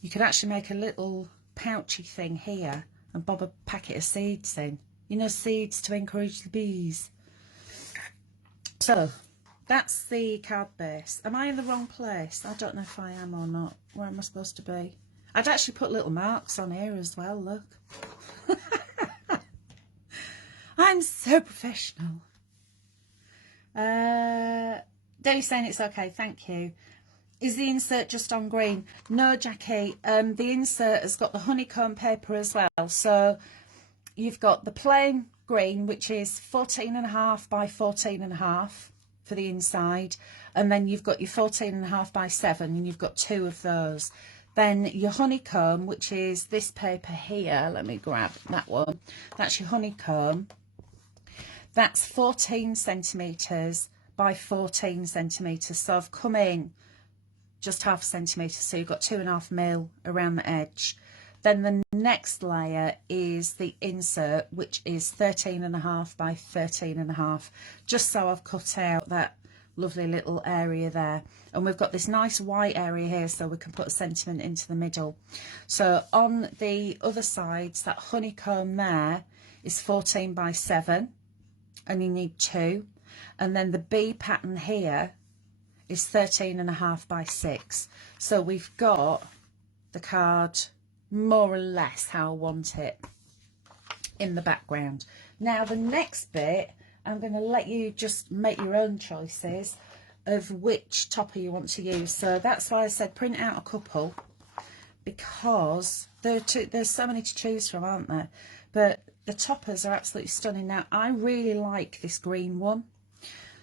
you could actually make a little pouchy thing here and bob a packet of seeds in. You know, seeds to encourage the bees. So, that's the card base. Am I in the wrong place? I don't know if I am or not. Where am I supposed to be? I'd actually put little marks on here as well, look. I'm so professional. Debbie's saying it's okay, thank you. Is the insert just on green? No, Jackie. The insert has got the honeycomb paper as well. So you've got the plain green, which is 14.5 by 14.5 for the inside, and then you've got your 14.5 by 7, and you've got 2 of those. Then your honeycomb, which is this paper here. Let me grab that one. That's your honeycomb. That's 14 centimetres by 14 centimetres. So I've come in just half a centimetre, so you've got 2.5 mil around the edge. Then the next layer is the insert, which is 13.5 by 13.5, just so I've cut out that lovely little area there. And we've got this nice white area here, so we can put a sentiment into the middle. So on the other sides, that honeycomb there is 14 by 7, and you need 2. And then the bee pattern here is 13.5 by 6. So we've got the card more or less how I want it in the background. Now the next bit, I'm going to let you just make your own choices of which topper you want to use. So that's why I said print out a couple, because there's so many to choose from, aren't there? But the toppers are absolutely stunning. Now I really like this green one,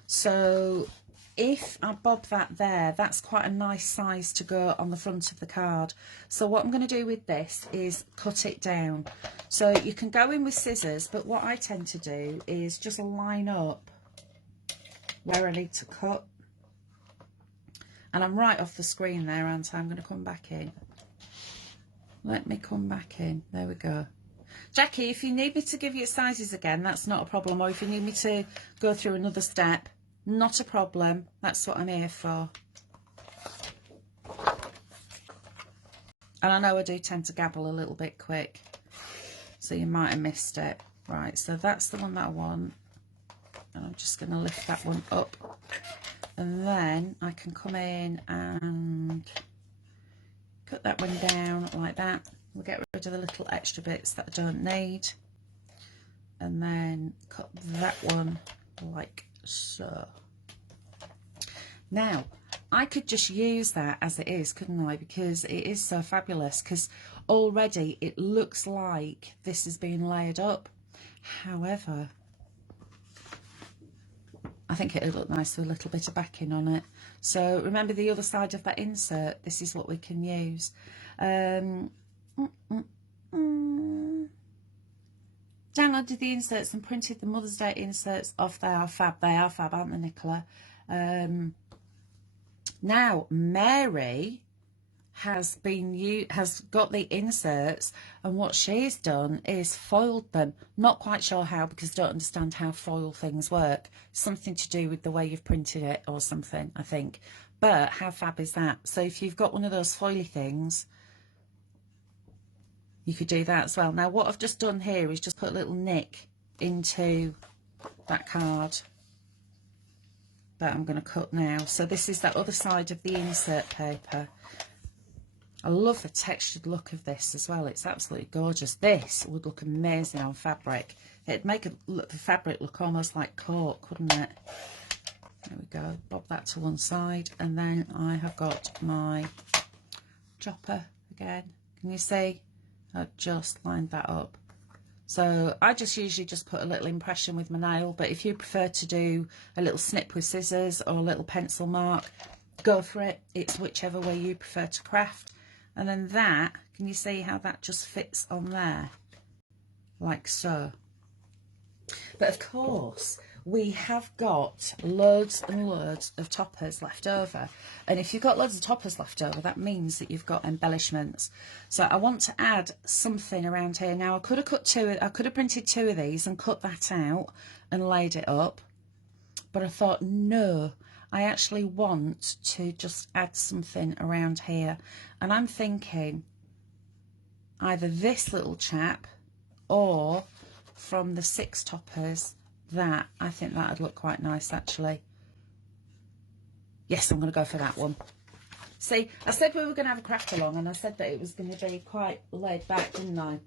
so if I bob that there, that's quite a nice size to go on the front of the card. So what I'm going to do with this is cut it down. So you can go in with scissors, but what I tend to do is just line up where I need to cut. And I'm right off the screen there, aren't I? I'm going to come back in. Let me come back in. There we go. Jackie, if you need me to give you sizes again, that's not a problem. Or if you need me to go through another step, not a problem. That's what I'm here for. And I know I do tend to gabble a little bit quick, so you might have missed it. Right, so that's the one that I want. And I'm just going to lift that one up. And then I can come in and cut that one down like that. We'll get rid of the little extra bits that I don't need. And then cut that one like so. Now, I could just use that as it is, couldn't I? Because it is so fabulous. Because already it looks like this is being layered up. However, I think it'll look nice with a little bit of backing on it. So remember the other side of that insert, this is what we can use. Downloaded the inserts and printed the Mother's Day inserts off. They are fab, aren't they, Nicola? Now Mary has got the inserts, and what she's done is foiled them. Not quite sure how, because I don't understand how foil things work. Something to do with the way you've printed it or something, I think. But how fab is that? So if you've got one of those foily things, you could do that as well. Now what I've just done here is just put a little nick into that card that I'm going to cut now. So this is that other side of the insert paper. I love the textured look of this as well. It's absolutely gorgeous. This would look amazing on fabric. It'd make the fabric look almost like cork, wouldn't it? There we go. Bob that to one side. And then I have got my chopper again. Can you see? I've just lined that up. So I just usually just put a little impression with my nail. But if you prefer to do a little snip with scissors or a little pencil mark, go for it. It's whichever way you prefer to craft. And then that, can you see how that just fits on there? Like so. But of course, we have got loads and loads of toppers left over. And if you've got loads of toppers left over, that means that you've got embellishments. So I want to add something around here. Now I could have printed 2 of these and cut that out and laid it up. But I thought, no, I actually want to just add something around here. And I'm thinking either this little chap or from the 6 toppers, that. I think that would look quite nice actually. Yes, I'm going to go for that one. See, I said we were going to have a craft along, and I said that it was going to be quite laid back, didn't I?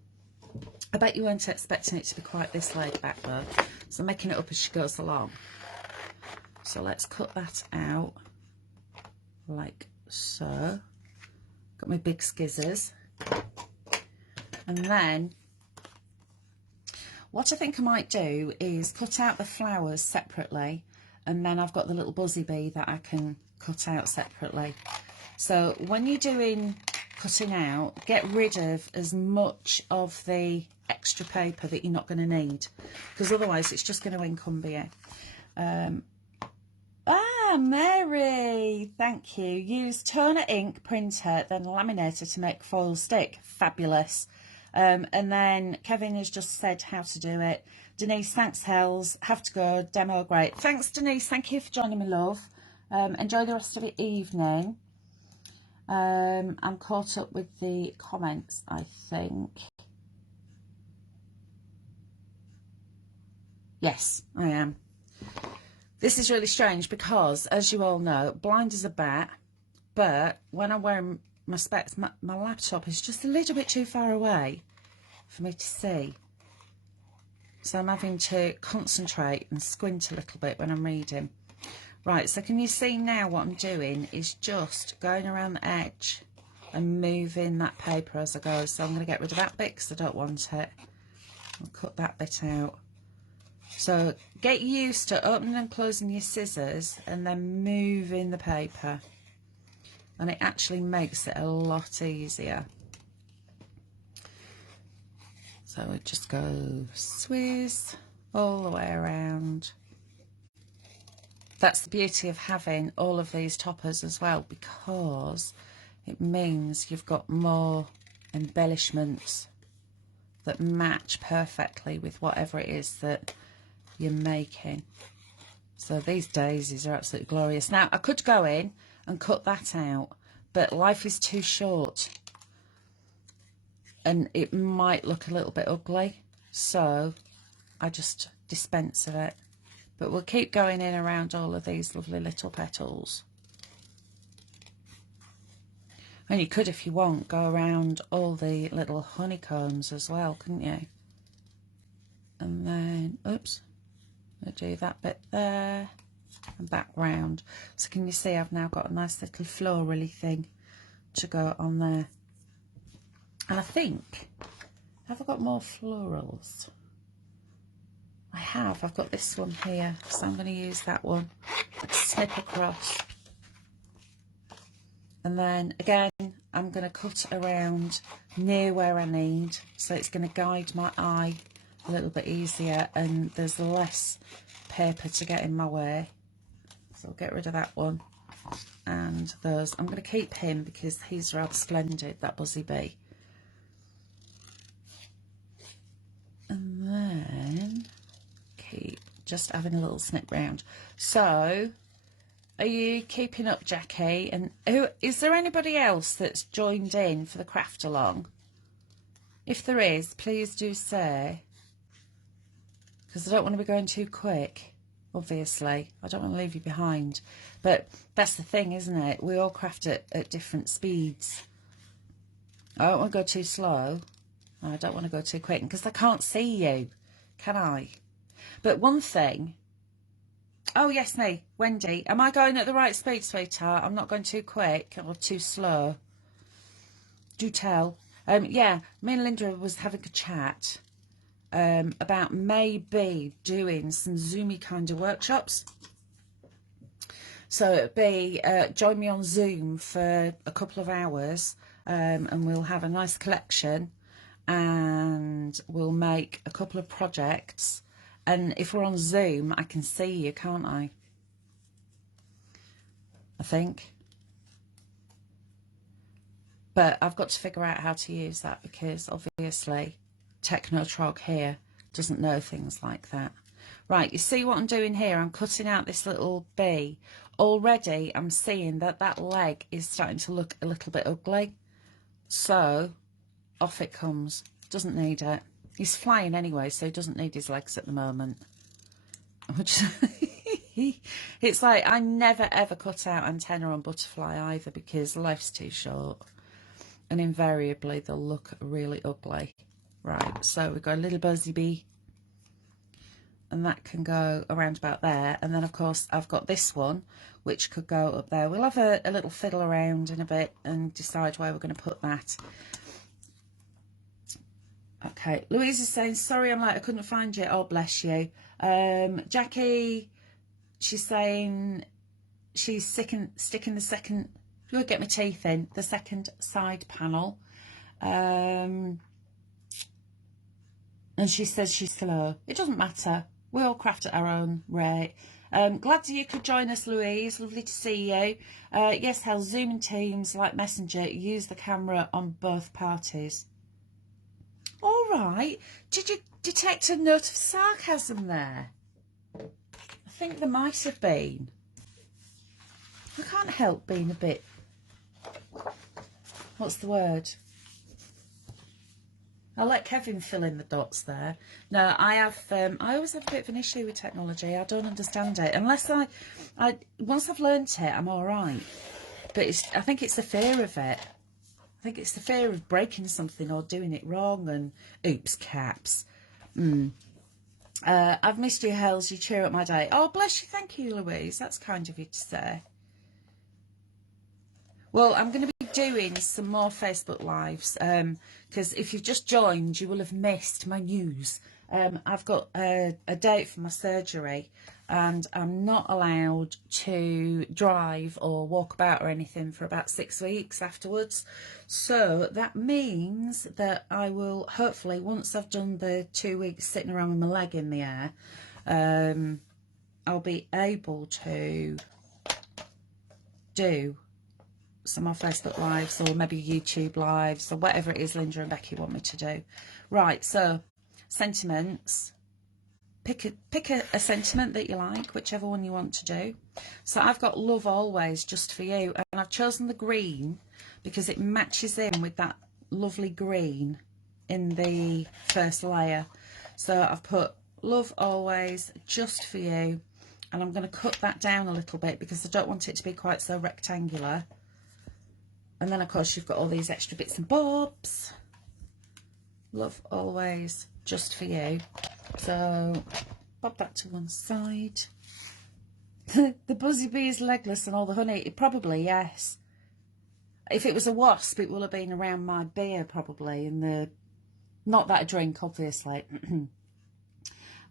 I bet you weren't expecting it to be quite this laid back though. So I'm making it up as she goes along. So let's cut that out like so. Got my big scissors. And then what I think I might do is cut out the flowers separately, and then I've got the little buzzy bee that I can cut out separately. So when you're doing cutting out, get rid of as much of the extra paper that you're not going to need, because otherwise it's just going to encumber you. Mary, thank you. Use toner ink printer, then laminator to make foil stick. Fabulous. And then Kevin has just said how to do it. Denise, thanks, Hels. Have to go. Demo, great. Thanks, Denise. Thank you for joining me, love. Enjoy the rest of the evening. I'm caught up with the comments, I think. Yes, I am. This is really strange because, as you all know, blind as a bat, but when I wear my specs, my laptop is just a little bit too far away for me to see. So I'm having to concentrate and squint a little bit when I'm reading. Right, so can you see now what I'm doing is just going around the edge and moving that paper as I go. So I'm going to get rid of that bit because I don't want it. I'll cut that bit out. So get used to opening and closing your scissors and then moving the paper. And it actually makes it a lot easier. So it just goes swizz all the way around. That's the beauty of having all of these toppers as well, because it means you've got more embellishments that match perfectly with whatever it is that you're making. So these daisies are absolutely glorious. Now I could go in and cut that out, but life is too short and it might look a little bit ugly, so I just dispense of it. But we'll keep going in around all of these lovely little petals. And you could, if you want, go around all the little honeycombs as well, couldn't you? And then, oops, I'll do that bit there and back round. So can you see I've now got a nice little florally thing to go on there. And I think, have I got more florals? I have. I've got this one here, so I'm going to use that one. Snip across. And then again, I'm going to cut around near where I need, so it's going to guide my eye a little bit easier and there's less paper to get in my way. So I'll get rid of that one. And those, I'm going to keep him because he's rather splendid, that Buzzy Bee. And then keep just having a little snip round. So are you keeping up, Jackie? And who is there anybody else that's joined in for the craft along? If there is, please do say, because I don't want to be going too quick, obviously. I don't want to leave you behind. But that's the thing, isn't it? We all craft at different speeds. I don't want to go too slow. I don't want to go too quick, because I can't see you, can I? But one thing... Oh, yes, me, Wendy. Am I going at the right speed, sweetheart? I'm not going too quick or too slow. Do tell. Yeah, me and Linda was having a chat about maybe doing some Zoomy kind of workshops. So it'd be join me on Zoom for a couple of hours and we'll have a nice collection and we'll make a couple of projects. And if we're on Zoom, I can see you, can't I? I think. But I've got to figure out how to use that because obviously Technotrog here doesn't know things like that. Right, you see what I'm doing here? I'm cutting out this little bee. Already I'm seeing that that leg is starting to look a little bit ugly. So off it comes. Doesn't need it. He's flying anyway, so he doesn't need his legs at the moment. Which it's like I never ever cut out antenna on butterfly either because life's too short. And invariably they'll look really ugly. Right, so we've got a little Buzzy Bee. And that can go around about there. And then, of course, I've got this one, which could go up there. We'll have a little fiddle around in a bit and decide where we're going to put that. Okay, Louise is saying, sorry, I'm late, I couldn't find you. Oh, bless you. Jackie, she's saying she's sticking the second, you'll get my teeth in, the second side panel. And she says she's slow. It doesn't matter. We all craft at our own rate. Glad you could join us, Louise. Lovely to see you. Yes, Hels, Zoom and Teams, like Messenger, use the camera on both parties. All right. Did you detect a note of sarcasm there? I think there might have been. I can't help being a bit... What's the word? I'll let Kevin fill in the dots there. No, I always have a bit of an issue with technology. I don't understand it. Unless once I've learnt it, I'm all right. But I think it's the fear of it. I think it's the fear of breaking something or doing it wrong and oops, caps. I've missed you, Hels. You cheer up my day. Oh, bless you. Thank you, Louise. That's kind of you to say. Well, I'm going to be doing some more Facebook Lives because if you've just joined, you will have missed my news I've got a date for my surgery, and I'm not allowed to drive or walk about or anything for about 6 weeks afterwards. So that means that I will hopefully, once I've done the 2 weeks sitting around with my leg in the air, I'll be able to do some more Facebook lives, or maybe YouTube lives, or whatever it is Linda and Becky want me to do. Right, so sentiments. Pick a sentiment that you like, whichever one you want to do. So I've got love always, just for you, and I've chosen the green because it matches in with that lovely green in the first layer. So I've put love always, just for you, and I'm going to cut that down a little bit because I don't want it to be quite so rectangular. And then of course you've got all these extra bits and bobs. Love always, just for you. So bob that to one side. The buzzy bee is legless and all the honey. Probably, yes. If it was a wasp, it will have been around my beer probably. Not that I drink, obviously.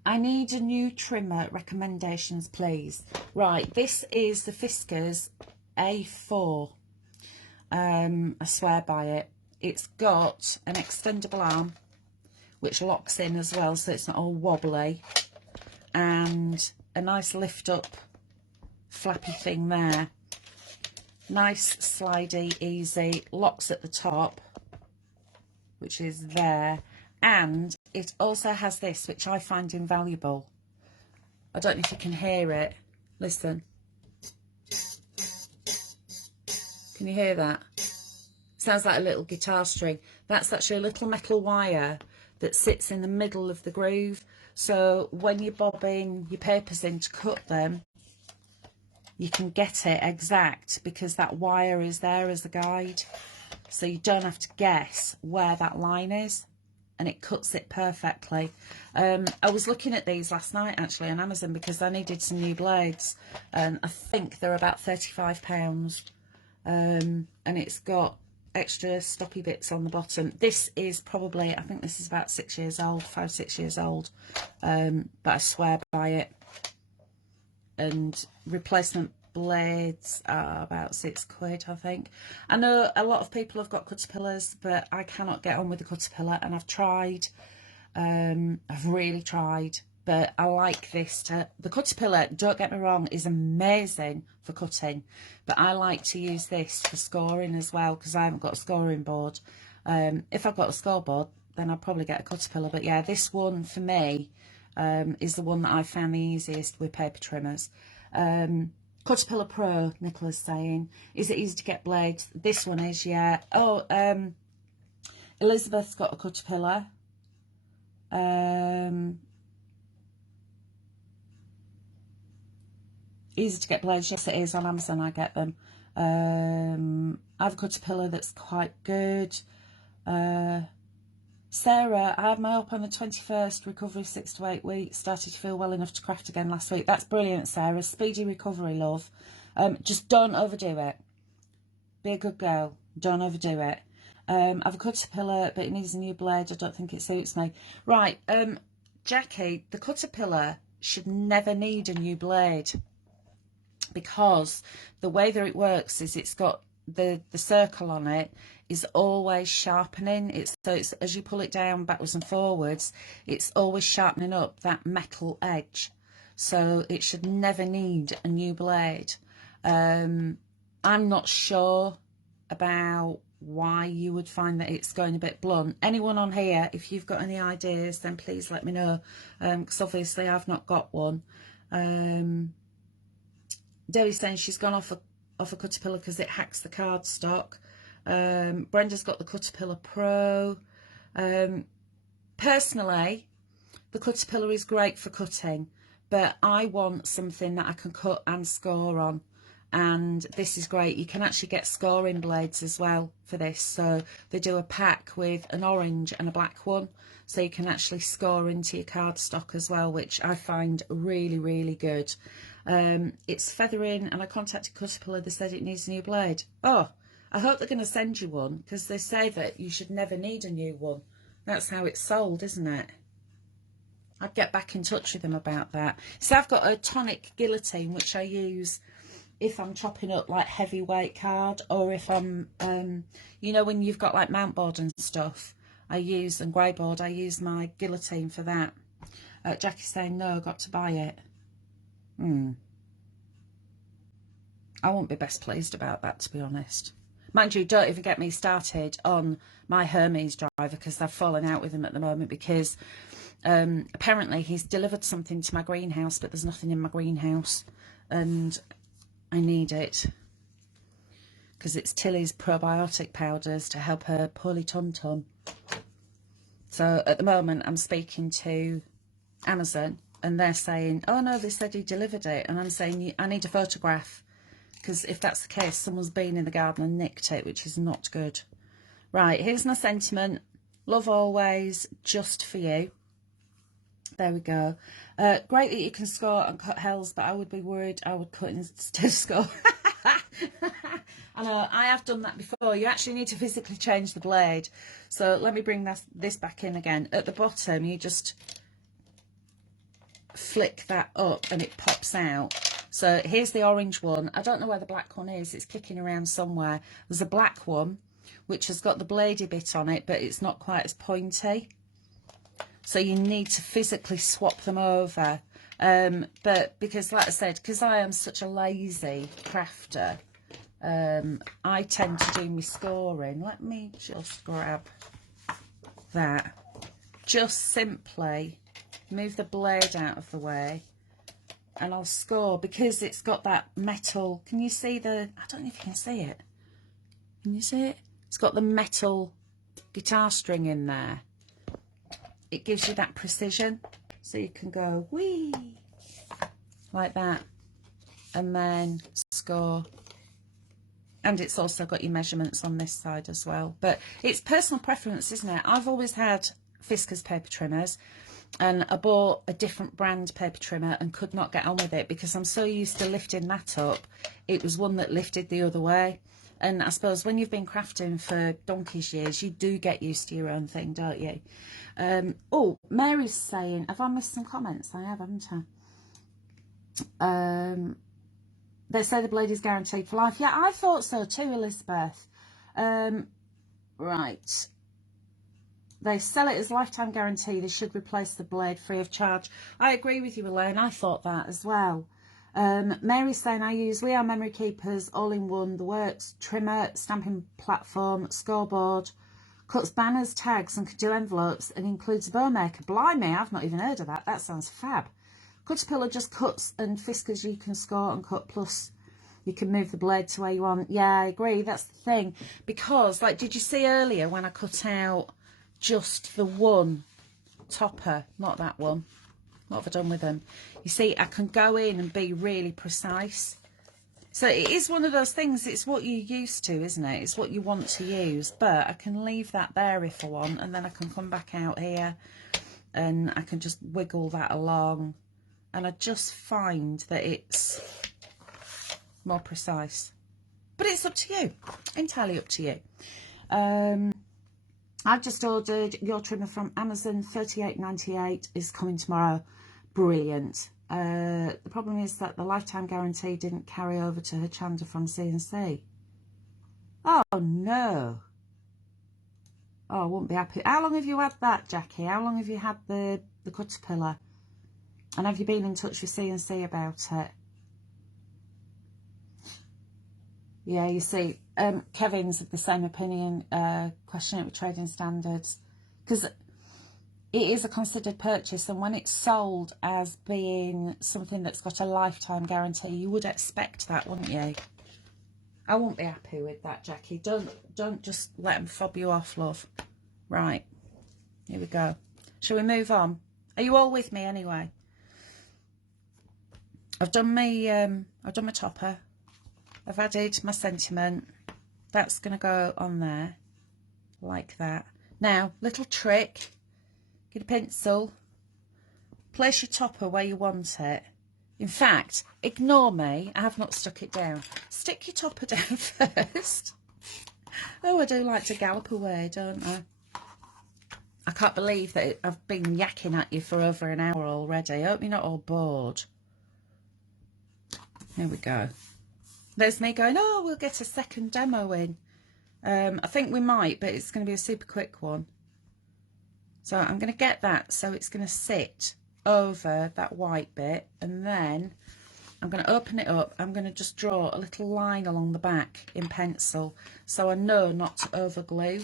I need a new trimmer. Recommendations, please. Right, this is the Fiskars A4. I swear by it. It's got an extendable arm which locks in as well, so it's not all wobbly, and a nice lift up flappy thing there. Nice slidey, easy, locks at the top, which is there, and it also has this, which I find invaluable. I don't know if you can hear it. Listen. Can you hear that? Sounds like a little guitar string. That's actually a little metal wire that sits in the middle of the groove. So when you're bobbing your papers in to cut them, you can get it exact because that wire is there as a guide. So you don't have to guess where that line is, and it cuts it perfectly. I was looking at these last night actually on Amazon because I needed some new blades, and I think they're about £35. And it's got extra stoppy bits on the bottom. This is probably, I think this is about 6 years old, 5-6 years old, but I swear by it. And replacement blades are about £6, I think. I know a lot of people have got Caterpillars, but I cannot get on with the Caterpillar, and I've tried. I've really tried, but I like this. The Caterpillar, don't get me wrong, is amazing for cutting, but I like to use this for scoring as well because I haven't got a scoring board. If I've got a scoreboard, then I'll probably get a Caterpillar, but yeah, this one for me is the one that I found the easiest with paper trimmers. Caterpillar Pro, Nicola's saying, is it easy to get blades? This one is, yeah. Oh, Elizabeth's got a Caterpillar. Easy to get blades, yes it is, on Amazon I get them. I have a Caterpillar that's quite good. Sarah, I had my op on the 21st, recovery 6 to 8 weeks, started to feel well enough to craft again last week. That's brilliant, Sarah. Speedy recovery, love. Just don't overdo it. Be a good girl. Don't overdo it. I have a Caterpillar, but it needs a new blade. I don't think it suits me. Right, Jackie, the Caterpillar should never need a new blade because the way that it works is it's got the circle on it is always sharpening. So it's as you pull it down backwards and forwards, it's always sharpening up that metal edge. So it should never need a new blade. I'm not sure about why you would find that it's going a bit blunt. Anyone on here, if you've got any ideas, then please let me know, because obviously I've not got one. Debbie's saying she's gone off a Caterpillar because it hacks the card stock. Brenda's got the Caterpillar Pro. Personally, the Caterpillar is great for cutting, but I want something that I can cut and score on, and this is great. You can actually get scoring blades as well for this, so they do a pack with an orange and a black one, so you can actually score into your cardstock as well, which I find really, really good. It's feathering, and I contacted Caterpillar. They said it needs a new blade. Oh, I hope they're going to send you one, because they say that you should never need a new one. That's how it's sold, isn't it? I'd get back in touch with them about that. So I've got a tonic guillotine, which I use if I'm chopping up like heavyweight card, or if I'm, you know, when you've got like mount board and stuff, and grey board, I use my guillotine for that. Jackie's saying, no, got to buy it. I won't be best pleased about that, to be honest. Mind you, don't even get me started on my Hermes driver, because I've fallen out with him at the moment, because apparently he's delivered something to my greenhouse, but there's nothing in my greenhouse, and I need it because it's Tilly's probiotic powders to help her poorly tum-tum. So at the moment I'm speaking to Amazon and they're saying, oh no, they said he delivered it, and I'm saying I need a photograph, because if that's the case, someone's been in the garden and nicked it, which is not good. Right, here's my sentiment. Love always, just for you. There we go. Great that you can score and cut Hels, but I would be worried I would cut instead of score. I know, I have done that before. You actually need to physically change the blade. So let me bring this back in again. At the bottom, you just flick that up and it pops out. So here's the orange one. I don't know where the black one is. It's kicking around somewhere. There's a black one, which has got the bladey bit on it, but it's not quite as pointy. So you need to physically swap them over. But because, like I said, because I am such a lazy crafter, I tend to do my scoring. Let me just grab that. Just simply move the blade out of the way and I'll score, because it's got that metal. Can you see the, I don't know if you can see it. Can you see it? It's got the metal guitar string in there. It gives you that precision, so you can go whee like that and then score. And it's also got your measurements on this side as well, but it's personal preference, isn't it? I've always had Fiskars paper trimmers, and I bought a different brand paper trimmer and could not get on with it because I'm so used to lifting that up. It was one that lifted the other way. And I suppose when you've been crafting for donkey's years, you do get used to your own thing, don't you? Oh, Mary's saying, have I missed some comments? I have, haven't I? They say the blade is guaranteed for life. Yeah, I thought so too, Elizabeth. Right. They sell it as lifetime guarantee. They should replace the blade free of charge. I agree with you, Elaine. I thought that as well. Mary's saying, I use We Are Memory Keepers all-in-one, the works, trimmer, stamping platform, scoreboard, cuts banners, tags and can do envelopes, and includes a bow maker. Blimey, I've not even heard of that. That sounds fab. Caterpillar just cuts, and Fiskars you can score and cut, plus you can move the blade to where you want. Yeah, I agree. That's the thing. Because, like, did you see earlier when I cut out just the one topper? Not that one. What have I done with them? You see, I can go in and be really precise. So it is one of those things, it's what you're used to, isn't it? It's what you want to use. But I can leave that there if I want, and then I can come back out here and I can just wiggle that along. And I just find that it's more precise. But it's up to you. Entirely up to you. I've just ordered your trimmer from Amazon. $38.98 is coming tomorrow. Brilliant. The problem is that the lifetime guarantee didn't carry over to her Chanda from C&C. Oh no. Oh, I wouldn't be happy. How long have you had that, Jackie? How long have you had the Caterpillar? And have you been in touch with C&C about it? Yeah, you see, Kevin's of the same opinion, questioning it with trading standards. Because it is a considered purchase, and when it's sold as being something that's got a lifetime guarantee, you would expect that, wouldn't you? I won't be happy with that, Jackie. Don't just let them fob you off, love. Right, here we go. Shall we move on? Are you all with me anyway? I've done my topper. I've added my sentiment. That's going to go on there like that. Now, little trick. Get a pencil. Place your topper where you want it. In fact, ignore me. I have not stuck it down. Stick your topper down first. Oh, I do like to gallop away, don't I? I can't believe that I've been yakking at you for over an hour already. I hope you're not all bored. Here we go. There's me going, oh, we'll get a second demo in. I think we might, but it's going to be a super quick one. So I'm going to get that so it's going to sit over that white bit, and then I'm going to open it up. I'm going to just draw a little line along the back in pencil so I know not to over glue.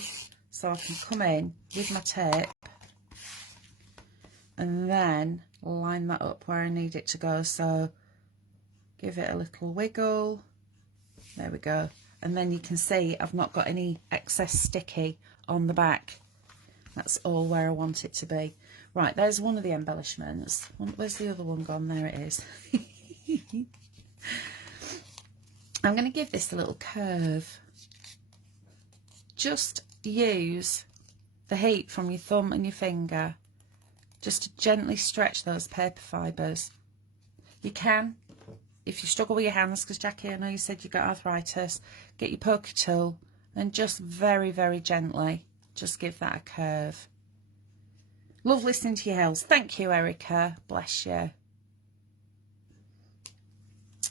So I can come in with my tape and then line that up where I need it to go. So give it a little wiggle. There we go. And then you can see I've not got any excess sticky on the back. That's all where I want it to be. Right, there's one of the embellishments. Where's the other one gone? There it is. I'm going to give this a little curve. Just use the heat from your thumb and your finger just to gently stretch those paper fibres. You can, if you struggle with your hands, because Jackie, I know you said you got arthritis, get your poker tool and just very, very gently just give that a curve. Love listening to your Hels. Thank you, Erica. Bless you.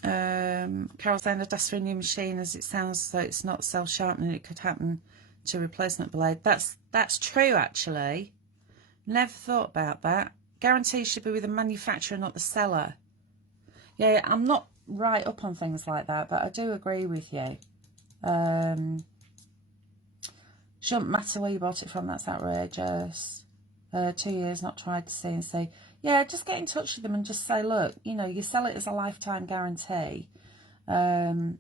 Carol saying a dust for a new machine, as it sounds as though it's not self-sharpening. It could happen to replacement blade. That's true, actually. Never thought about that. Guarantee should be with the manufacturer, not the seller. Yeah, I'm not right up on things like that, but I do agree with you. Shouldn't matter where you bought it from. That's outrageous. 2 years not tried to CNC. Yeah, just get in touch with them and just say, look, you know, you sell it as a lifetime guarantee, and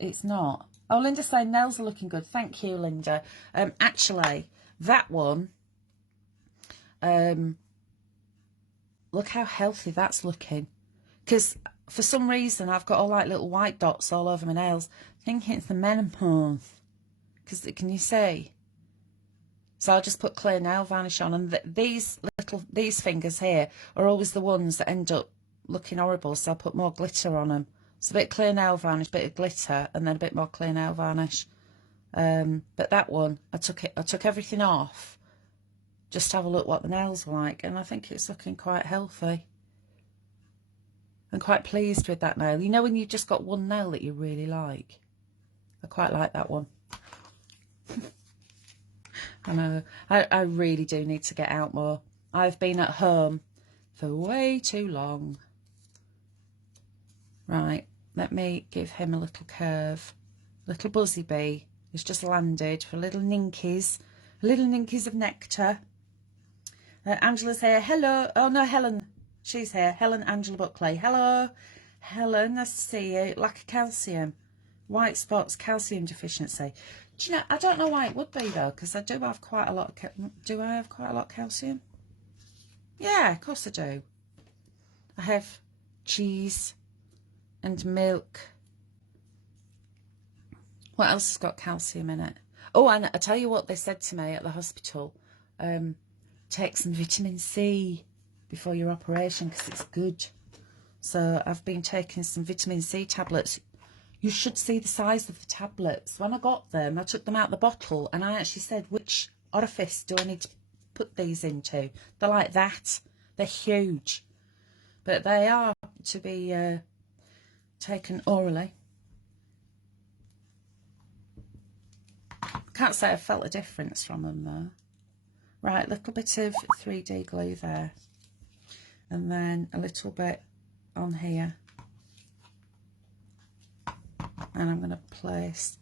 it's not. Oh, Linda's saying nails are looking good. Thank you, Linda. Actually, that one, look how healthy that's looking. Because for some reason, I've got all like little white dots all over my nails. Thinking it's the menopause. Because can you see? So I'll just put clear nail varnish on, and these fingers here are always the ones that end up looking horrible. So I'll put more glitter on them. So a bit clear nail varnish, bit of glitter, and then a bit more clear nail varnish. But that one, I took everything off just to have a look what the nails were like, and I think it's looking quite healthy. I'm quite pleased with that nail. You know when you've just got one nail that you really like? I quite like that one. I know. I really do need to get out more. I've been at home for way too long. Right, let me give him a little curve. Little buzzy bee has just landed for little ninkies of nectar. Angela's here. Hello. Oh no, Helen. She's here. Helen Angela Buckley. Hello, Helen. Nice to see you. Lack of calcium. White spots, calcium deficiency. Do you know, I don't know why it would be though, because I do have quite a lot of, do I have quite a lot of calcium? Yeah, of course I do. I have cheese and milk. What else has got calcium in it? Oh, and I tell you what they said to me at the hospital. Take some vitamin C before your operation because it's good. So I've been taking some vitamin C tablets. You should see the size of the tablets. When I got them, I took them out the bottle and I actually said, which orifice do I need to put these into? They're like that. They're huge. But they are to be taken orally. Can't say I felt a difference from them though. Right, a little bit of 3D glue there. And then a little bit on here. And I'm going to place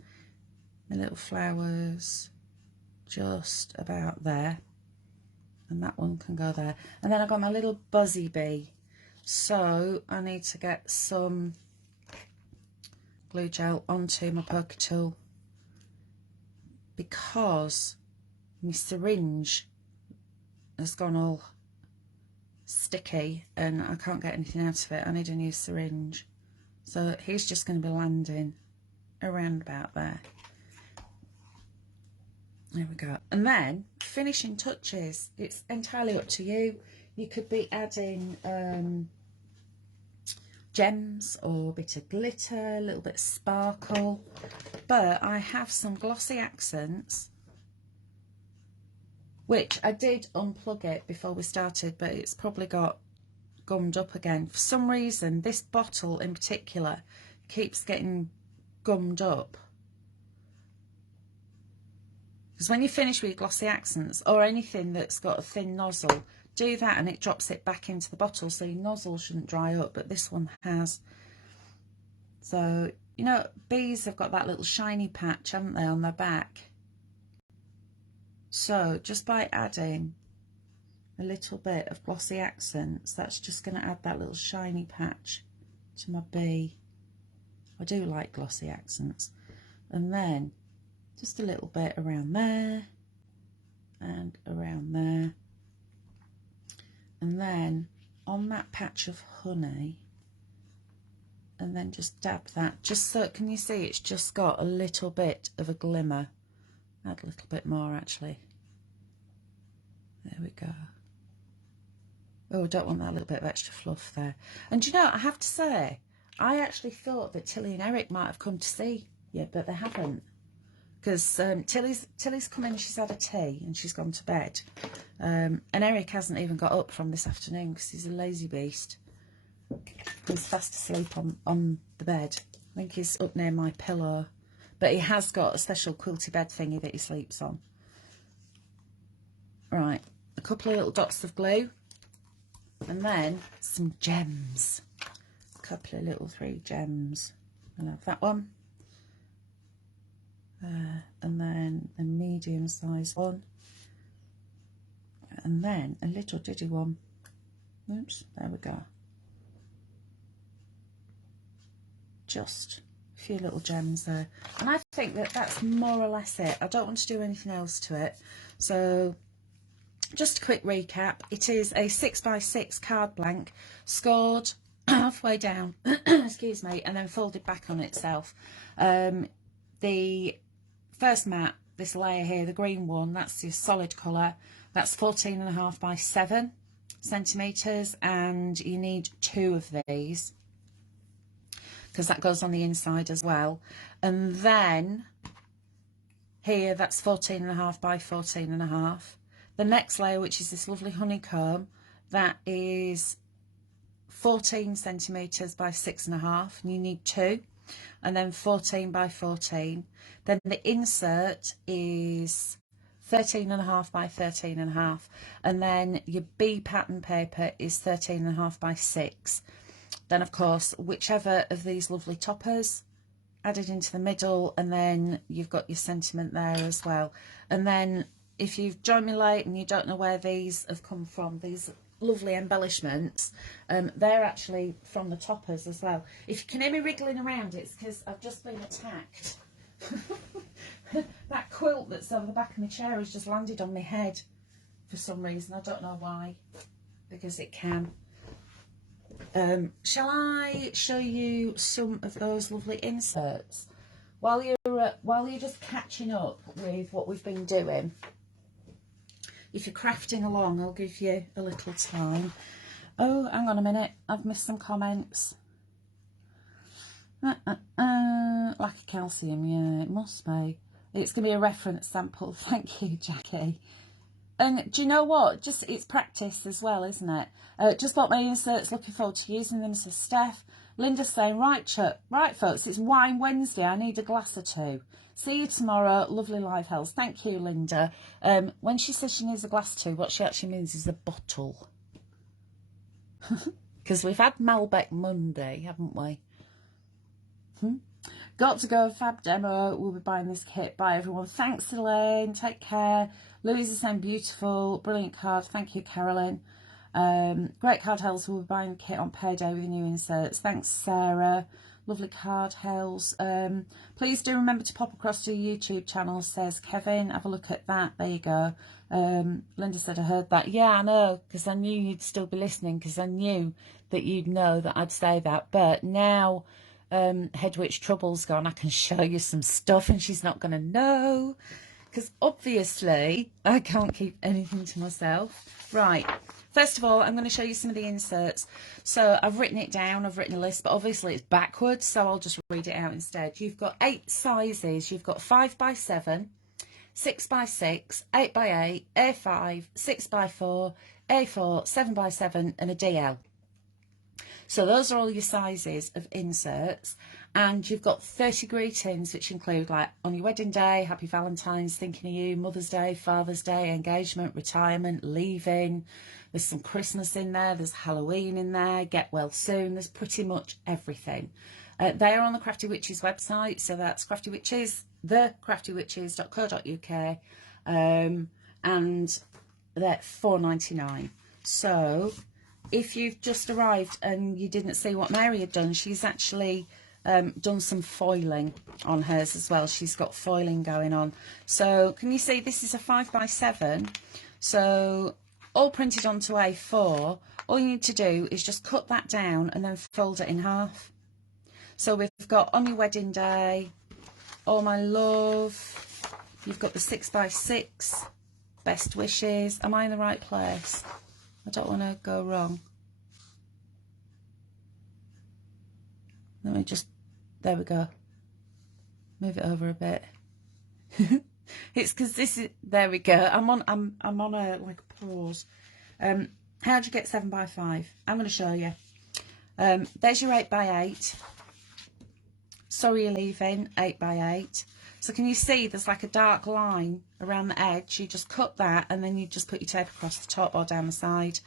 my little flowers just about there. And that one can go there. And then I've got my little buzzy bee. So I need to get some glue gel onto my poker tool, because my syringe has gone all sticky and I can't get anything out of it. I need a new syringe. So he's just going to be landing around about there. There we go. And then finishing touches, it's entirely up to you. You could be adding gems or a bit of glitter, a little bit of sparkle, but I have some glossy accents which I did unplug it before we started, but it's probably got gummed up again. For some reason, this bottle in particular keeps getting gummed up. Because when you finish with glossy accents or anything that's got a thin nozzle, do that and it drops it back into the bottle, so your nozzle shouldn't dry up, but this one has. So, you know, bees have got that little shiny patch, haven't they, on their back? So just by adding a little bit of glossy accents, that's just going to add that little shiny patch to my bee. I do like glossy accents. And then just a little bit around there and around there. And then on that patch of honey, and then just dab that, just so, can you see it's just got a little bit of a glimmer. Add a little bit more actually. There we go. Oh, I don't want that little bit of extra fluff there. And you know, I have to say, I actually thought that Tilly and Eric might have come to see you, but they haven't. Because Tilly's come in, she's had a tea and she's gone to bed. And Eric hasn't even got up from this afternoon because he's a lazy beast. He's fast asleep on the bed. I think he's up near my pillow. But he has got a special quilty bed thingy that he sleeps on. Right, a couple of little dots of glue. And then some gems. A couple of little 3 gems. I'll have that one. And then a medium size one. And then a little diddy one. Oops, there we go. Just a few little gems there. And I think that that's more or less it. I don't want to do anything else to it. So just a quick recap. It is a 6x6 card blank, scored halfway down, excuse me, and then folded back on itself. The first mat, this layer here, the green one, that's your solid colour. That's 14.5 by 7 centimetres, and you need 2 of these because that goes on the inside as well. And then here, that's 14.5 by 14.5. The next layer, which is this lovely honeycomb, that is 14 centimetres by 6.5, and you need 2. And then 14 by 14. Then the insert is 13.5 by 13.5, and then your bee pattern paper is 13.5 by 6. Then of course, whichever of these lovely toppers added into the middle, and then you've got your sentiment there as well. And then if you've joined me late and you don't know where these have come from, these lovely embellishments, they're actually from the toppers as well. If you can hear me wriggling around, it's because I've just been attacked. That quilt that's over the back of my chair has just landed on my head for some reason. I don't know why, because it can. Shall I show you some of those lovely inserts while you're just catching up with what we've been doing? If you're crafting along, I'll give you a little time. Oh, hang on a minute, I've missed some comments. Lack of calcium, yeah, it must be. It's going to be a reference sample. Thank you, Jackie. And do you know what? Just, it's practice as well, isn't it? Just bought my inserts, looking forward to using them, says Steph. Linda's saying, right folks, it's Wine Wednesday, I need a glass or 2. See you tomorrow, lovely live Hels. Thank you, Linda. When she says she needs a glass or 2, what she actually means is a bottle. Because we've had Malbec Monday, haven't we? Got to go, fab demo. We'll be buying this kit. Bye, everyone. Thanks, Elaine. Take care. Louise is saying beautiful. Brilliant card. Thank you, Carolyn. Great card, Hels. We'll be buying the kit on payday with new inserts. Thanks, Sarah. Lovely card, Hels. Please do remember to pop across to your YouTube channel, says Kevin. Have a look at that. There you go. Linda said I heard that. Yeah, I know, because I knew you'd still be listening, because I knew that you'd know that I'd say that. But now Head Witch Trouble's gone, I can show you some stuff and she's not going to know, because obviously I can't keep anything to myself. Right, first of all, I'm going to show you some of the inserts. So I've written it down, I've written a list, but obviously it's backwards, so I'll just read it out instead. You've got 8 sizes. You've got 5 by 7, 6x6, 8x8, A5, 6x4, A4, 7x7 and a DL. So those are all your sizes of inserts, and you've got 30 greetings, which include like on your wedding day, happy Valentine's, thinking of you, Mother's Day, Father's Day, engagement, retirement, leaving. There's some Christmas in there, there's Halloween in there, get well soon, there's pretty much everything. They are on the Crafty Witches website, so that's Crafty Witches, thecraftywitches.co.uk, and they're £4.99. So if you've just arrived and you didn't see what Mary had done, she's actually done some foiling on hers as well. She's got foiling going on. So can you see this is a 5x7, so all printed onto A4. All you need to do is just cut that down and then fold it in half. So we've got on your wedding day, all my love, you've got the 6x6, best wishes. Am I in the right place? I don't want to go wrong. Let me just, there we go. Move it over a bit. It's because this is, there we go. I'm on a like a pause. How do you get 7x5? I'm going to show you. There's your 8x8. Sorry you're leaving, 8x8. So can you see there's like a dark line around the edge? You just cut that and then you just put your tape across the top or down the side.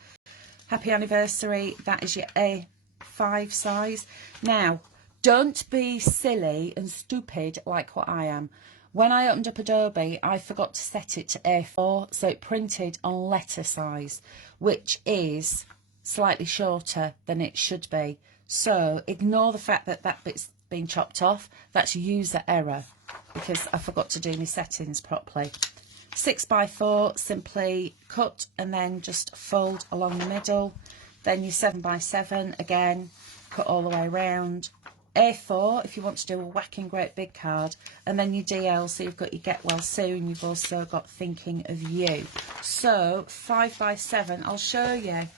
Happy anniversary, that is your A5 size. Now, don't be silly and stupid like what I am. When I opened up Adobe, I forgot to set it to A4, so it printed on letter size, which is slightly shorter than it should be. So ignore the fact that that bit's been chopped off. That's user error because I forgot to do my settings properly. 6x4, simply cut and then just fold along the middle. Then your 7x7, again, cut all the way around. A4 if you want to do a whacking great big card, and then your DL, so you've got your get well soon, you've also got thinking of you. So 5x7, I'll show you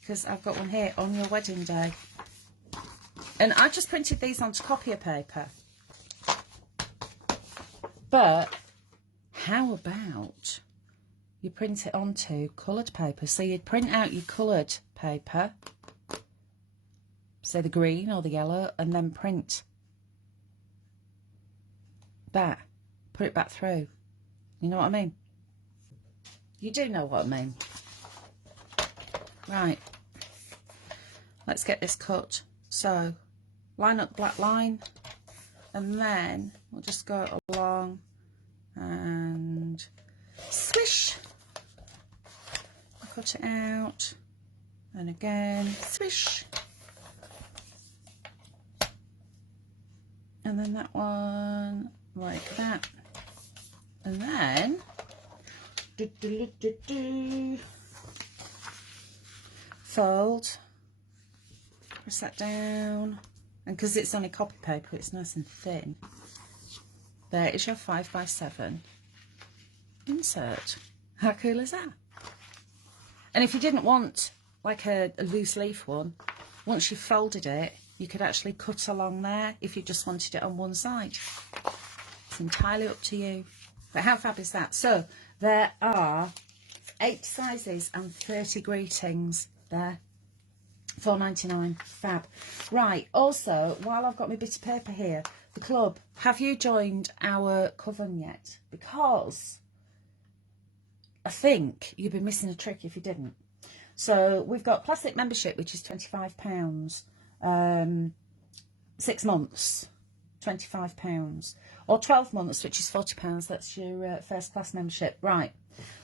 because I've got one here on your wedding day. And I just printed these onto copier paper. But how about you print it onto coloured paper? So you'd print out your coloured paper, say the green or the yellow, and then print that, put it back through. You know what I mean? You do know what I mean. Right, let's get this cut. So line up black line, and then we'll just go along and swish, cut it out, and again swish, and then that one like that, and then fold, press that down, and because it's only copy paper, it's nice and thin. There is your 5x7 insert. How cool is that? And if you didn't want like a loose leaf one, once you've folded it, you could actually cut along there if you just wanted it on one side. It's entirely up to you. But how fab is that? So there are 8 sizes and 30 greetings there. £4.99, fab. Right, also, while I've got my bit of paper here, the club, have you joined our coven yet? Because I think you'd be missing a trick if you didn't. So we've got plastic membership, which is £25, 6 months, £25, or 12 months, which is £40. That's your first class membership. Right,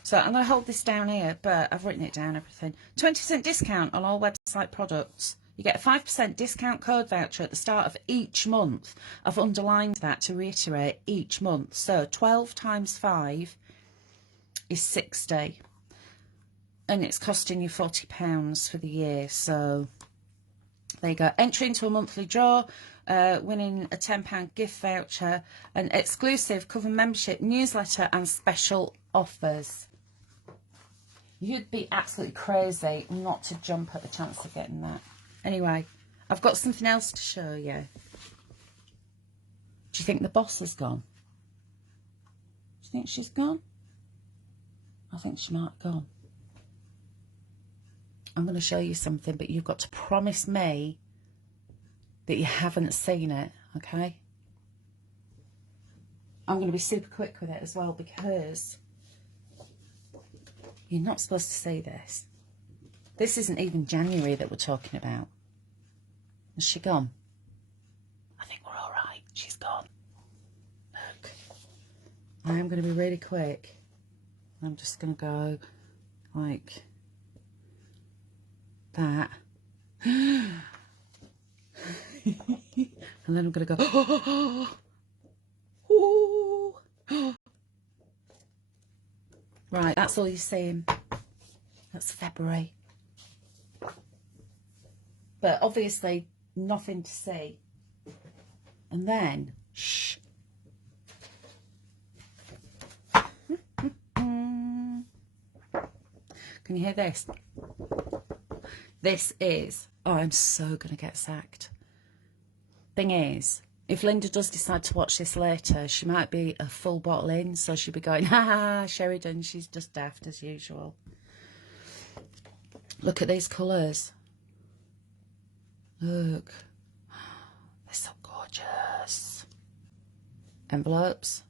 so I'm going to hold this down here, but I've written it down, everything. 20% discount on all website products. You get a 5% discount code voucher at the start of each month. I've underlined that to reiterate, each month. So 12 times 5 is 60. And it's costing you £40 for the year. So there you go. Entry into a monthly draw, winning a £10 gift voucher, an exclusive coven membership newsletter and special offers. You'd be absolutely crazy not to jump at the chance of getting that. Anyway, I've got something else to show you. Do you think the boss has gone? Do you think she's gone? I think she might have gone. I'm going to show you something, but you've got to promise me that you haven't seen it, okay? I'm going to be super quick with it as well, because you're not supposed to see this. This isn't even January that we're talking about. Has she gone? I think we're all right. She's gone. Look. I am going to be really quick. I'm just going to go like that. And then I'm going to go... Right, that's all you're seeing. That's February. But obviously nothing to see. And then, shh. Can you hear this? This is, oh, I'm so going to get sacked. Thing is, if Linda does decide to watch this later, she might be a full bottle in, so she'll be going, ha ha, Sheridan, she's just daft as usual. Look at these colours. Look. They're so gorgeous. Envelopes.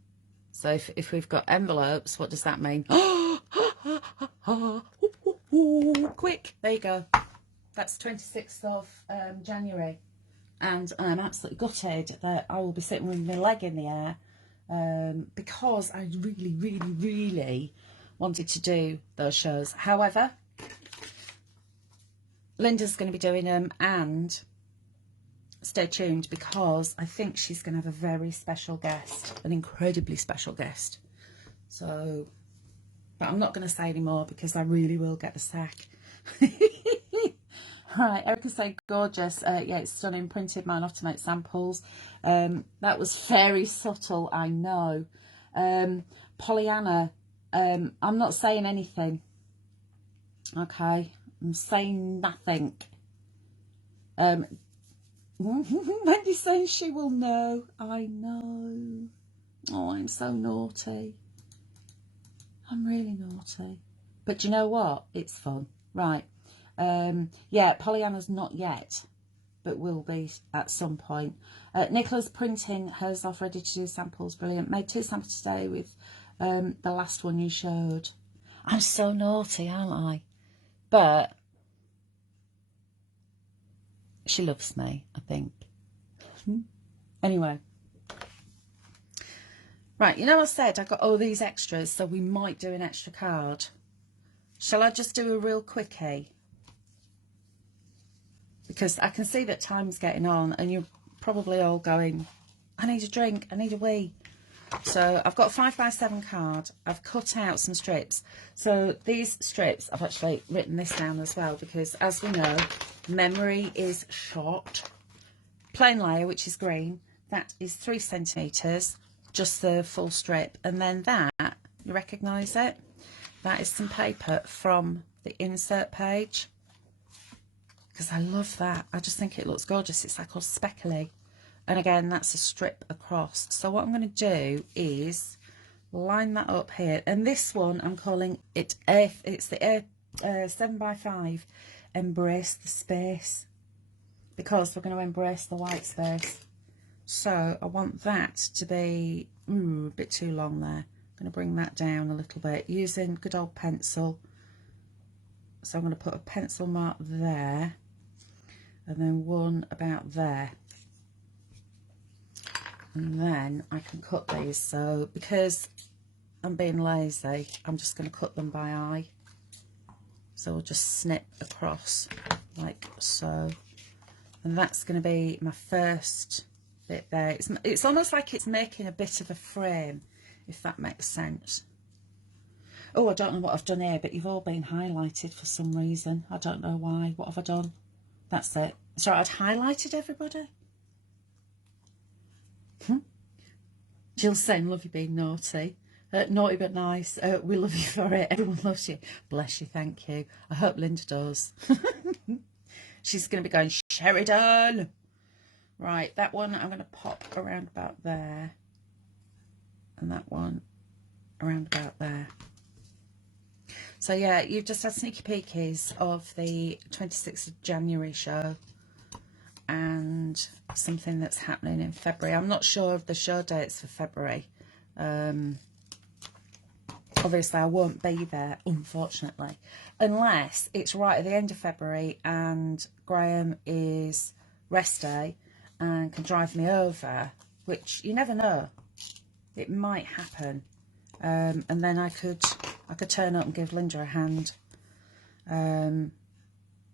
So if we've got envelopes, what does that mean? Quick. There you go. That's 26th of January. And I'm absolutely gutted that I will be sitting with my leg in the air because I really, really, really wanted to do those shows. However, Linda's going to be doing them, and stay tuned because I think she's going to have a very special guest, an incredibly special guest. So, but I'm not going to say any more because I really will get the sack. Right, Erica said gorgeous. Yeah, it's stunning. Printed mine off to make samples. That was very subtle, I know. Pollyanna, I'm not saying anything. Okay, I'm saying nothing. Wendy's saying she will know. I know. Oh, I'm so naughty. I'm really naughty. But you know what? It's fun. Right. Yeah, Pollyanna's not yet, but will be at some point. Nicola's printing hers off, ready to do samples. Brilliant. Made 2 samples today with the last one you showed. I'm so naughty, aren't I? But she loves me, I think. Anyway. Right, you know I said I got all these extras, so we might do an extra card. Shall I just do a real quickie? Because I can see that time's getting on and you're probably all going, I need a drink, I need a wee. So I've got a 5x7 card. I've cut out some strips. So these strips, I've actually written this down as well because, as we know, memory is short. Plain layer, which is green, that is 3 centimetres, just the full strip. And then that, you recognise it? That is some paper from the insert page. Because I love that. I just think it looks gorgeous. It's like all speckly. And again, that's a strip across. So what I'm going to do is line that up here. And this one, I'm calling it, it's the 7x5, Embrace the Space. Because we're going to embrace the white space. So I want that to be a bit too long there. I'm going to bring that down a little bit using good old pencil. So I'm going to put a pencil mark there. And then one about there. And then I can cut these. So because I'm being lazy, I'm just going to cut them by eye. So we'll just snip across like so. And that's going to be my first bit there. It's almost like it's making a bit of a frame, if that makes sense. Oh, I don't know what I've done here, but you've all been highlighted for some reason. I don't know why. What have I done? That's it. So I'd highlighted everybody. Jill's saying, love you being naughty. Naughty but nice. We love you for it. Everyone loves you. Bless you, thank you. I hope Linda does. She's going to be going, Sheridan. Right, that one I'm going to pop around about there. And that one around about there. So yeah, you've just had sneaky peekies of the 26th of January show and something that's happening in February. I'm not sure of the show dates for February. Obviously I won't be there, unfortunately, unless it's right at the end of February and Graham is rest day and can drive me over, which you never know, it might happen. And then I could turn up and give Linda a hand,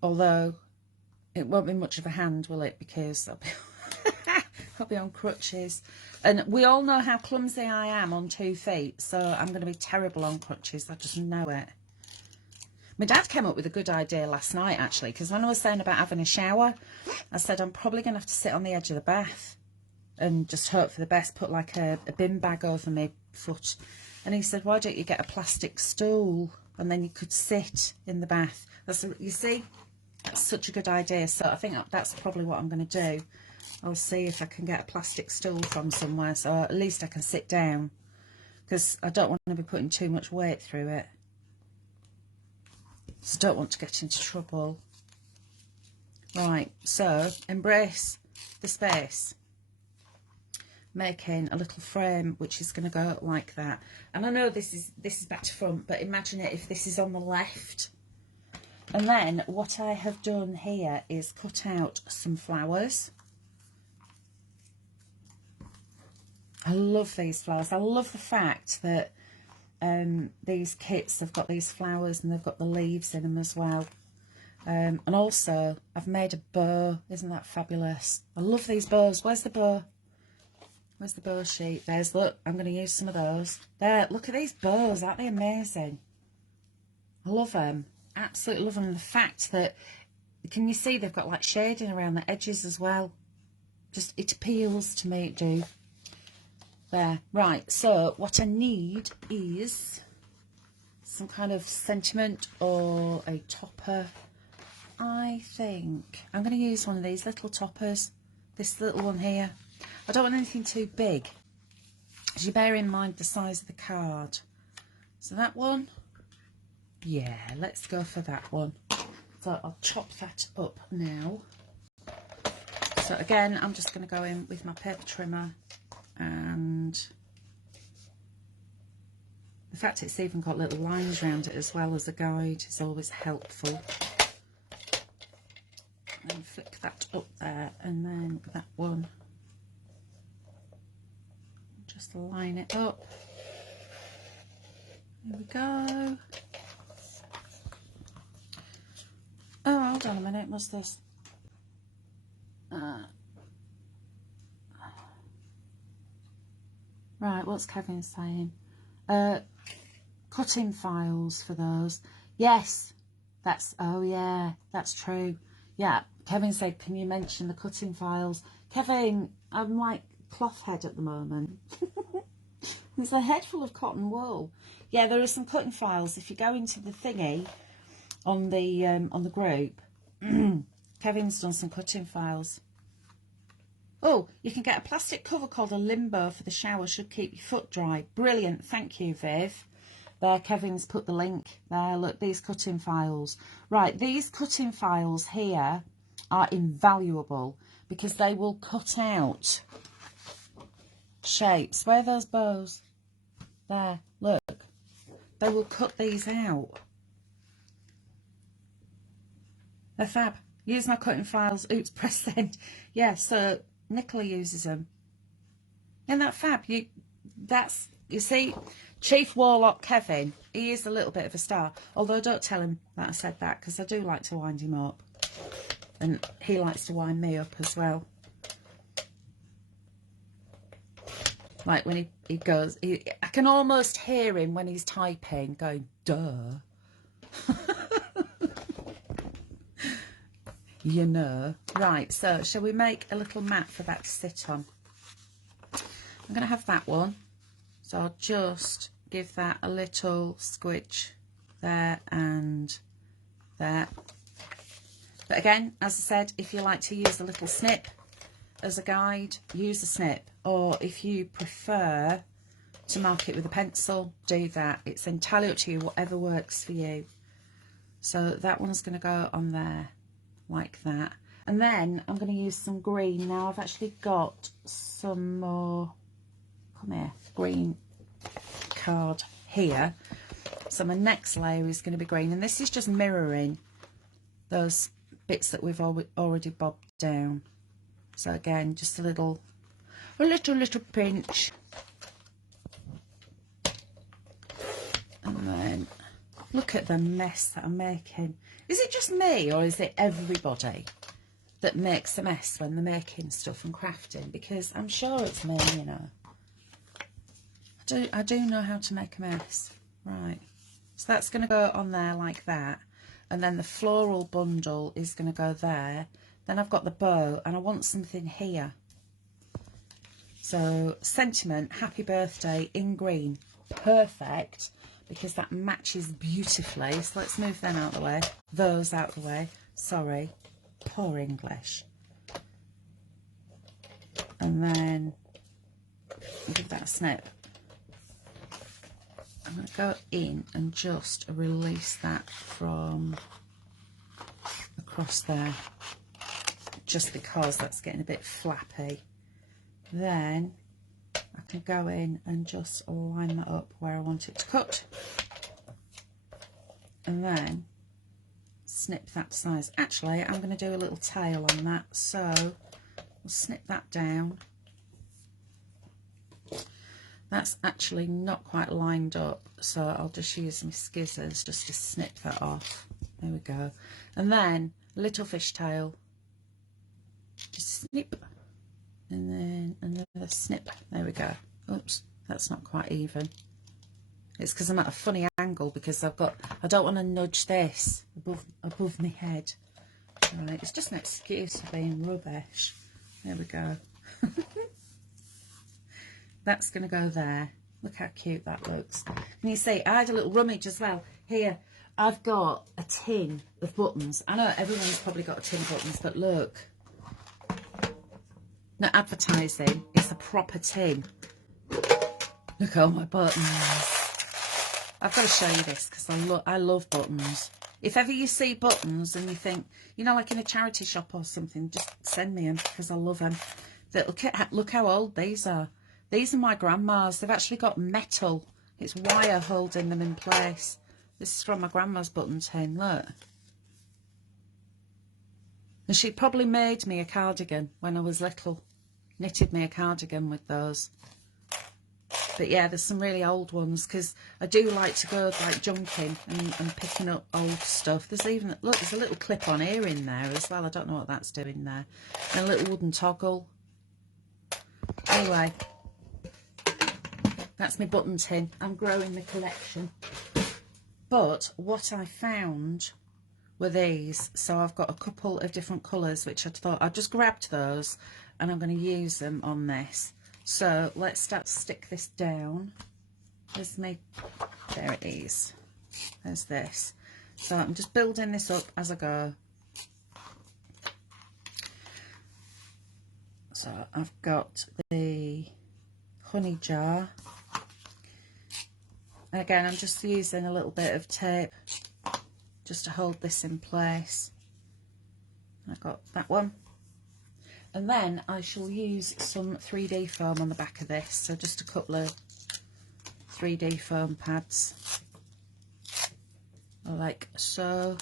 although it won't be much of a hand, will it, because I'll be on crutches, and we all know how clumsy I am on 2 feet, so I'm going to be terrible on crutches. I just know it. My dad came up with a good idea last night, actually, because when I was saying about having a shower, I said I'm probably going to have to sit on the edge of the bath and just hope for the best, put like a bin bag over my foot. And he said, why don't you get a plastic stool and then you could sit in the bath? You see, that's such a good idea. So I think that's probably what I'm going to do. I'll see if I can get a plastic stool from somewhere, so at least I can sit down, because I don't want to be putting too much weight through it. So don't want to get into trouble. Right, so embrace the space. Making a little frame which is going to go like that. And I know this is back to front, but imagine it if this is on the left. And then what I have done here is cut out some flowers. I love these flowers. I love the fact that these kits have got these flowers and they've got the leaves in them as well. And also I've made a bow. Isn't that fabulous? I love these bows. Where's the bow? Where's the bow sheet? There's, look, I'm going to use some of those. There, look at these bows. Aren't they amazing? I love them. Absolutely love them. And the fact that, can you see they've got like shading around the edges as well? Just, it appeals to me, it do. There. Right, so what I need is some kind of sentiment or a topper. I think I'm going to use one of these little toppers. This little one here. I don't want anything too big, as you bear in mind the size of the card. So that one, yeah, let's go for that one. So I'll chop that up now. So again, I'm just going to go in with my paper trimmer, and the fact it's even got little lines around it as well as a guide is always helpful. And flick that up there, and then that one. Just line it up. There we go. Oh, hold on a minute. What's this? Right, what's Kevin saying? Cutting files for those. Yes, that's, oh yeah, that's true. Yeah, Kevin said, can you mention the cutting files? Kevin, I'm like cloth head at the moment. There's a head full of cotton wool. Yeah, there are some cutting files. If you go into the thingy on the group, Kevin's done some cutting files. Oh, you can get a plastic cover called a limbo for the shower. Should keep your foot dry. Brilliant. Thank you, Viv. There, Kevin's put the link there. Look, these cutting files. Right, these cutting files here are invaluable because they will cut out shapes. Where are those bows? There, look. They will cut these out. They're fab. Use my cutting files. Oops, press send. Yeah, so Nicola uses them. Isn't that fab? You see, Chief Warlock Kevin, he is a little bit of a star. Although don't tell him that I said that, because I do like to wind him up. And he likes to wind me up as well. Like when he goes, I can almost hear him when he's typing going, duh. You know. Right, so shall we make a little mat for that to sit on? I'm going to have that one. So I'll just give that a little squidge there and there. But again, as I said, if you like to use a little snip as a guide, use a snip. Or if you prefer to mark it with a pencil, do that. It's entirely up to you, whatever works for you. So that one's going to go on there like that. And then I'm going to use some green. Now I've actually got some more, come here, green card here. So my next layer is going to be green. And this is just mirroring those bits that we've already bobbed down. So again, just a little pinch. And then look at the mess that I'm making. Is it just me, or is it everybody that makes a mess when they're making stuff and crafting? Because I'm sure it's me, you know. I do know how to make a mess. Right. So that's going to go on there like that. And then the floral bundle is going to go there. Then I've got the bow, and I want something here. So sentiment, happy birthday in green. Perfect, because that matches beautifully. So let's move them out of the way. Those out of the way. Sorry. Poor English. And then give that a snip. I'm going to go in and just release that from across there, just because that's getting a bit flappy. Then I can go in and just line that up where I want it to cut, and then snip that size. Actually, I'm going to do a little tail on that, so we'll snip that down. That's actually not quite lined up, so I'll just use my scissors just to snip that off. There we go. And then a little fishtail. Just snip. And then another snip. There we go. Oops, that's not quite even. It's because I'm at a funny angle, because I don't want to nudge this above my head. Right, it's just an excuse for being rubbish. There we go. That's going to go there. Look how cute that looks. And you see, I had a little rummage as well. Here, I've got a tin of buttons. I know everyone's probably got a tin of buttons, but look. Not advertising, it's a proper tin. Look at all my buttons. I've got to show you this, because I love buttons. If ever you see buttons and you think, you know, like in a charity shop or something, just send me them, because I love them. Look how old these are. These are my grandma's. They've actually got metal. It's wire holding them in place. This is from my grandma's button tin, look. And she probably made me a cardigan when I was little. Knitted me a cardigan with those. But yeah, there's some really old ones, because I do like to go like junking and picking up old stuff. There's even, look, there's a little clip on ear in there as well. I don't know what that's doing there. And a little wooden toggle. Anyway. That's my button tin. I'm growing the collection. But what I found were these. So I've got a couple of different colours, which I thought I'd just grabbed those, and I'm going to use them on this. So let's start to stick this down. There's me. There it is. There's this. So I'm just building this up as I go. So I've got the honey jar. And again, I'm just using a little bit of tape just to hold this in place. I've got that one. And then I shall use some 3D foam on the back of this. So just a couple of 3D foam pads. Like so.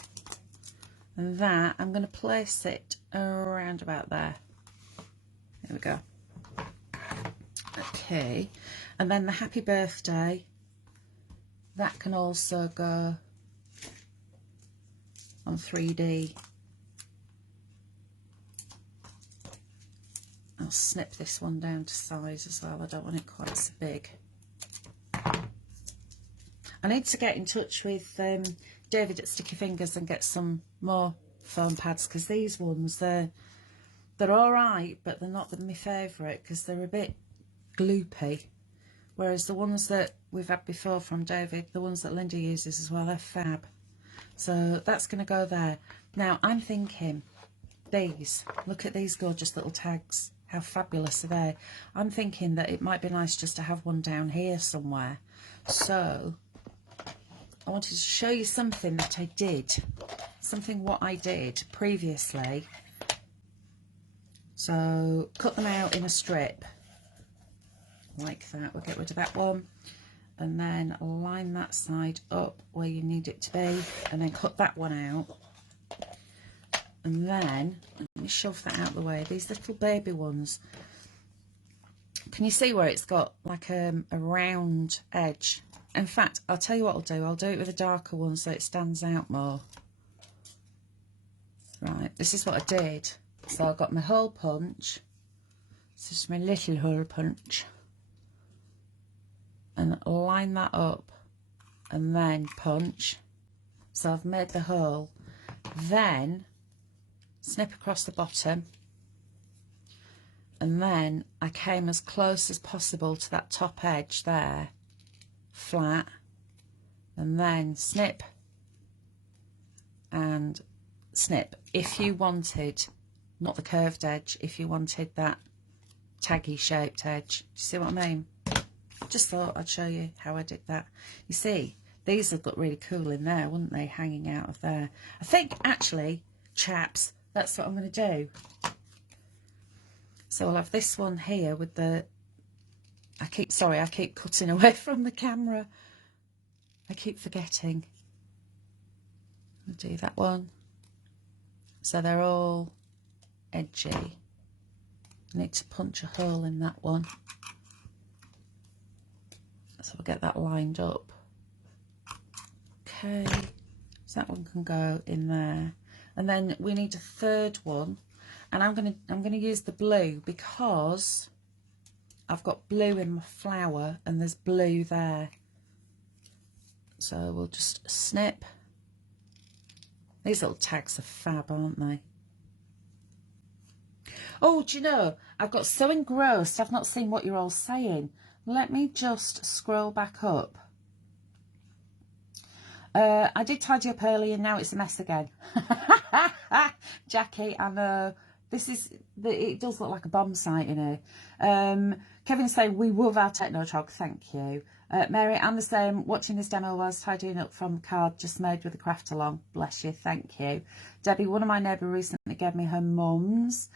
And that, I'm going to place it around about there. There we go. Okay. And then the happy birthday. That can also go on 3D. I'll snip this one down to size as well. I don't want it quite so big. I need to get in touch with David at Sticky Fingers and get some more foam pads, because these ones, they're all right, but they're not my favourite, because they're a bit gloopy. Whereas the ones that we've had before from David, the ones that Linda uses as well, they're fab. So that's going to go there. Now, I'm thinking these. Look at these gorgeous little tags. How fabulous are they? I'm thinking that it might be nice just to have one down here somewhere. So I wanted to show you something that I did. What I did previously. So cut them out in a strip like that. We'll get rid of that one. And then line that side up where you need it to be. And then cut that one out. And then, let me shove that out of the way. These little baby ones. Can you see where it's got like a round edge? In fact, I'll tell you what I'll do. I'll do it with a darker one so it stands out more. Right, this is what I did. So I got my hole punch. This is my little hole punch. And line that up. And then punch. So I've made the hole. Then snip across the bottom. And then I came as close as possible to that top edge there. Flat. And then snip. And snip. If you wanted, not the curved edge, if you wanted that taggy shaped edge. Do you see what I mean? Just thought I'd show you how I did that. You see, these have got really cool in there, wouldn't they, hanging out of there. I think, actually, chaps, that's what I'm going to do. So I'll have this one here with the... I keep cutting away from the camera. I keep forgetting. I'll do that one. So they're all edgy. I need to punch a hole in that one. So we'll get that lined up. Okay, so that one can go in there. And then we need a third one. And I'm gonna use the blue because I've got blue in my flower and there's blue there. So we'll just snip. These little tags are fab, aren't they? Oh, do you know, I've got so engrossed, I've not seen what you're all saying. Let me just scroll back up. I did tidy up earlier, now it's a mess again. Jackie, I know. It does look like a bomb site, you know. Kevin's saying, we love our Technotrog, thank you. Mary, I'm the same, watching this demo while I was tidying up from the card just made with the craft along. Bless you, thank you. Debbie, one of my neighbours recently gave me her mum's.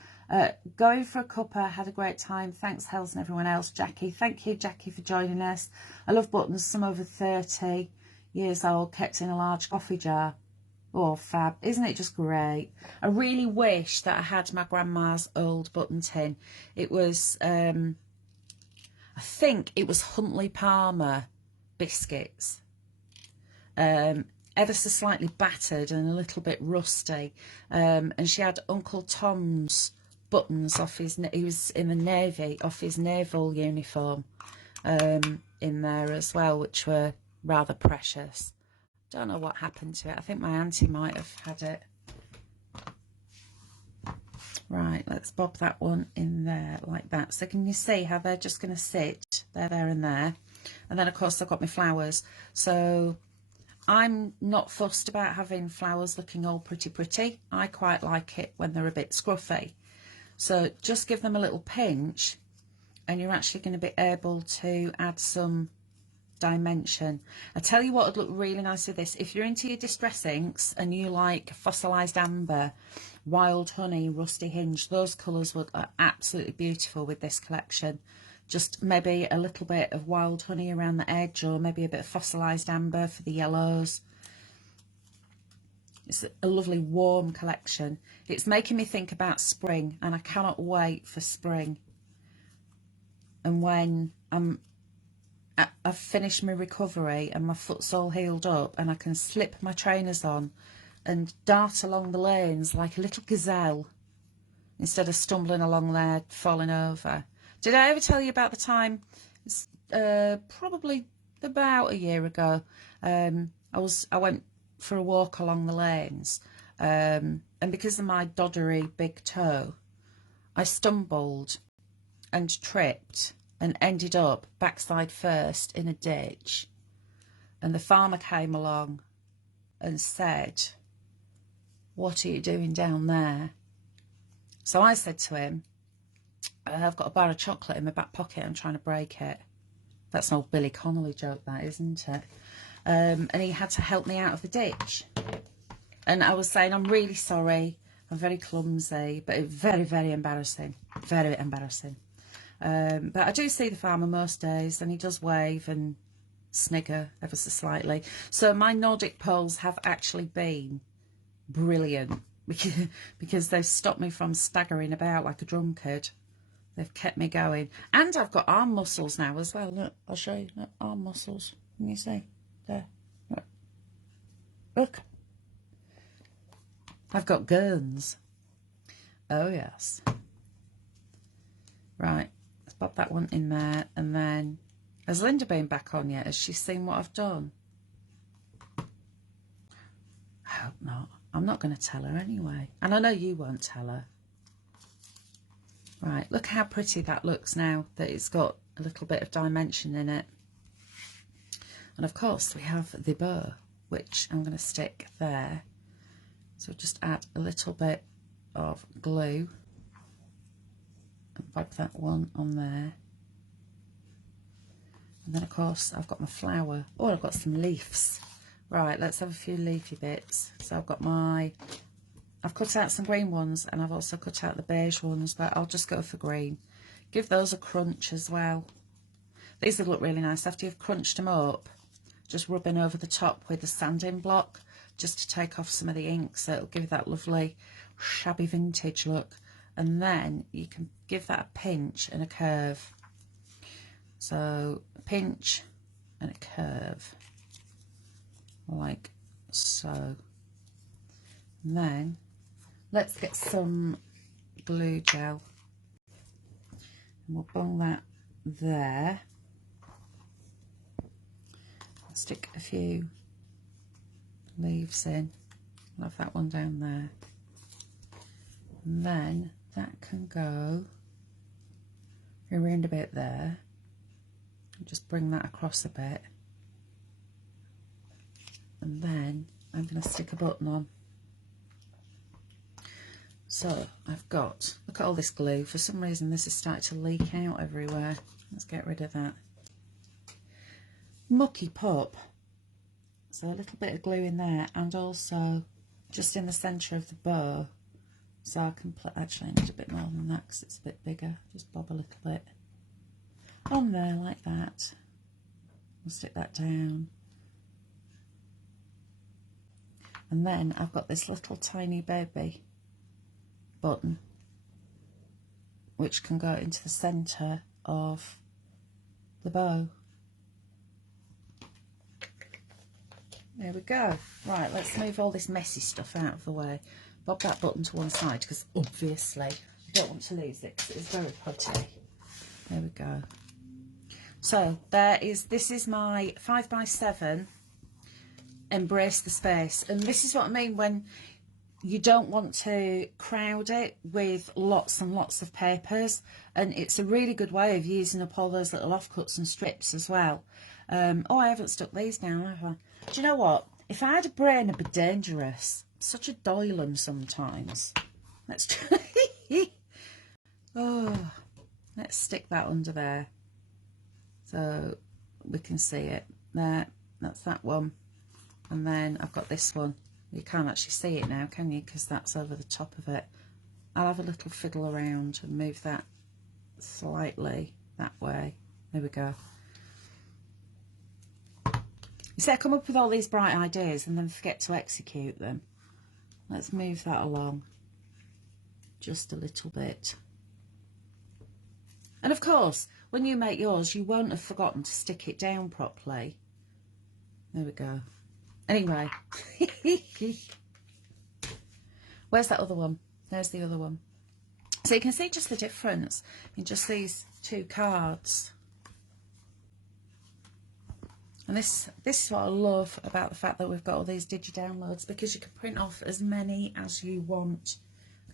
Going for a cuppa, had a great time. Thanks, Hels and everyone else. Jackie, thank you, Jackie, for joining us. I love buttons, some over 30 years old, kept in a large coffee jar. Oh, fab. Isn't it just great? I really wish that I had my grandma's old button tin. It was, I think it was Huntley Palmer biscuits. Ever so slightly battered and a little bit rusty. And she had Uncle Tom's buttons off his, he was in the Navy, off his naval uniform in there as well, which were rather precious. Don't know what happened to it. I think my auntie might have had it. Right, let's bob that one in there like that. So can you see how they're just going to sit there, there and there? And then, of course, I've got my flowers. So I'm not fussed about having flowers looking all pretty. I quite like it when they're a bit scruffy. So just give them a little pinch and you're actually going to be able to add some dimension. I tell you what would look really nice with this. If you're into your distress inks and you like fossilized amber, wild honey, rusty hinge, those colours are absolutely beautiful with this collection. Just maybe a little bit of wild honey around the edge, or maybe a bit of fossilized amber for the yellows. It's a lovely warm collection. It's making me think about spring, and I cannot wait for spring. And when I've finished my recovery and my foot's all healed up and I can slip my trainers on and dart along the lanes like a little gazelle instead of stumbling along there falling over. Did I ever tell you about the time, probably about a year ago, I went for a walk along the lanes and because of my doddery big toe, I stumbled and tripped and ended up backside first in a ditch. And the farmer came along and said, "What are you doing down there?" So I said to him, I've got a bar of chocolate in my back pocket. I'm trying to break it. That's an old Billy Connolly joke, that, isn't it? And he had to help me out of the ditch. And I was saying, I'm really sorry. I'm very clumsy, but it's very, very embarrassing. Very embarrassing. But I do see the farmer most days, and he does wave and snigger ever so slightly. So my Nordic poles have actually been brilliant because they've stopped me from staggering about like a drunkard. They've kept me going. And I've got arm muscles now as well. Look, I'll show you. Look, arm muscles. Can you see? There. Look. Look. I've got guns. Oh, yes. Right. Let's pop that one in there. And then, has Linda been back on yet? Has she seen what I've done? I hope not. I'm not going to tell her anyway. And I know you won't tell her. Right, look how pretty that looks now that it's got a little bit of dimension in it. And of course we have the bow, which I'm going to stick there. So just add a little bit of glue and wipe that one on there. And then of course I've got my flower. Oh, I've got some leaves. Right, let's have a few leafy bits. So I've got I've cut out some green ones, and I've also cut out the beige ones, but I'll just go for green. Give those a crunch as well. These will look really nice after you've crunched them up. Just rubbing over the top with a sanding block, just to take off some of the ink, so it'll give that lovely shabby vintage look. And then you can give that a pinch and a curve. So a pinch and a curve, like so. And then let's get some glue gel, and we'll bung that there. I'll stick a few leaves in. I'll have that one down there. And then that can go around a bit there. Just bring that across a bit. And then I'm going to stick a button on. So I've got, look at all this glue. For some reason this is starting to leak out everywhere. Let's get rid of that. Mucky pup. So a little bit of glue in there, and also just in the centre of the bow. So I can put, actually I need a bit more than that because it's a bit bigger. Just bob a little bit on there like that. We'll stick that down. And then I've got this little tiny baby button which can go into the centre of the bow. There we go. Right, let's move all this messy stuff out of the way. Bob that button to one side because obviously I don't want to lose it because it's very putty. There we go. So this is my 5x7 Embrace the Space, and this is what I mean when you don't want to crowd it with lots and lots of papers, and it's a really good way of using up all those little offcuts and strips as well. Oh, I haven't stuck these down, have I? Do you know what? If I had a brain, I'd be dangerous. I'm such a doylem sometimes. Let's try. Oh, let's stick that under there so we can see it. There, that's that one. And then I've got this one. You can't actually see it now, can you? Because that's over the top of it. I'll have a little fiddle around and move that slightly that way. There we go. You see, I come up with all these bright ideas and then forget to execute them. Let's move that along just a little bit. And of course, when you make yours, you won't have forgotten to stick it down properly. There we go. Anyway, where's that other one? There's the other one. So you can see just the difference in just these two cards. And this is what I love about the fact that we've got all these digi-downloads, because you can print off as many as you want,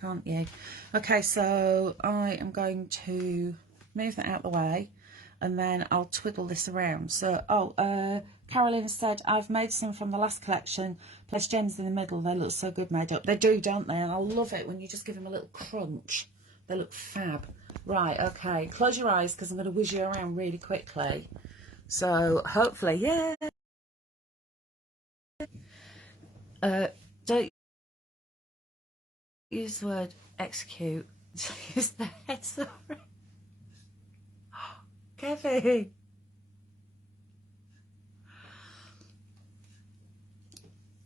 can't you? Okay, so I am going to move that out of the way, and then I'll twiddle this around. So, Carolyn said, I've made some from the last collection. Place gems in the middle. They look so good made up. They do, don't they? And I love it when you just give them a little crunch. They look fab. Right, okay. Close your eyes because I'm going to whiz you around really quickly. So hopefully, yeah. Don't use the word execute. Use the head, sorry. Kevin.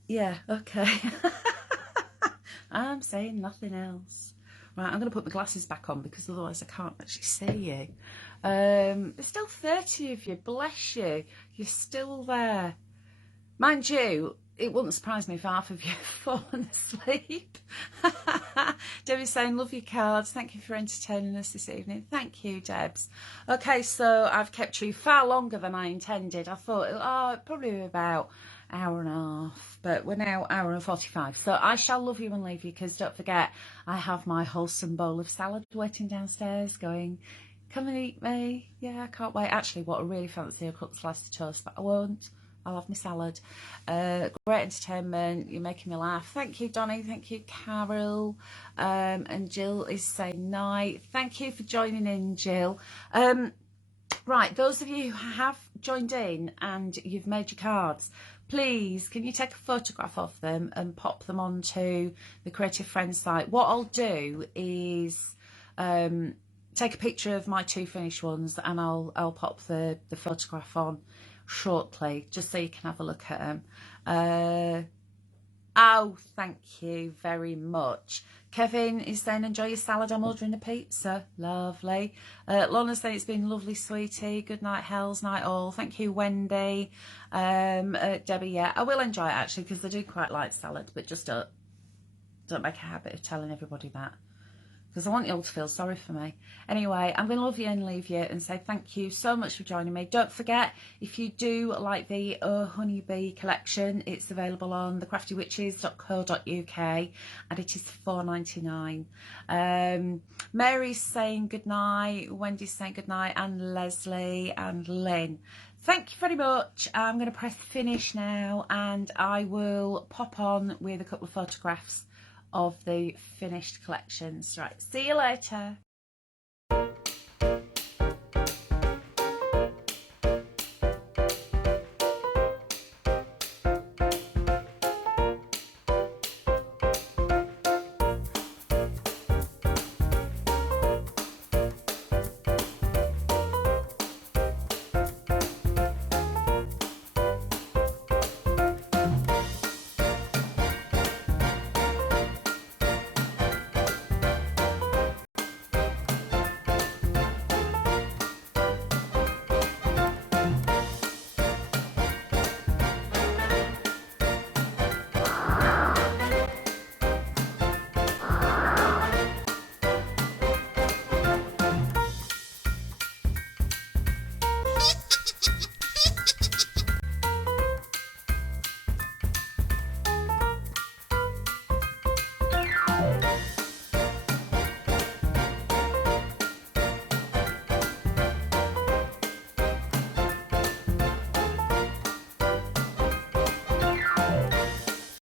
Yeah, okay. I'm saying nothing else. Right, I'm going to put my glasses back on because otherwise I can't actually see you. There's still 30 of you. Bless you. You're still there. Mind you, it wouldn't surprise me if half of you have fallen asleep. Debbie's saying, love your cards. Thank you for entertaining us this evening. Thank you, Debs. Okay, so I've kept you far longer than I intended. I thought, oh, probably about an hour and a half, but we're now hour and 45. So I shall love you and leave you because don't forget, I have my wholesome bowl of salad waiting downstairs going, come and eat me. Yeah, I can't wait. Actually, what I really fancy, I'll cook the slice of toast, but I won't. I'll have my salad. Great entertainment. You're making me laugh. Thank you, Donny. Thank you, Carol. And Jill is saying night. Thank you for joining in, Jill. Right, those of you who have joined in and you've made your cards, please, can you take a photograph of them and pop them onto the Creative Friends site? What I'll do is take a picture of my 2 finished ones and I'll pop the photograph on shortly just so you can have a look at them. Oh, thank you very much. Kevin is saying, enjoy your salad. I'm ordering a pizza. Lovely. Lorna's saying, it's been lovely, sweetie. Good night, Hels. Night all. Thank you, Wendy. Debbie, yeah, I will enjoy it actually because I do quite like salad, but just don't make a habit of telling everybody that, because I want you all to feel sorry for me. Anyway, I'm going to love you and leave you and say thank you so much for joining me. Don't forget, if you do like the Honeybee collection, it's available on thecraftywitches.co.uk and it is $4.99. Mary's saying good night, Wendy's saying good night, and Leslie and Lynn. Thank you very much. I'm going to press finish now and I will pop on with a couple of photographs of the finished collections. Right, see you later.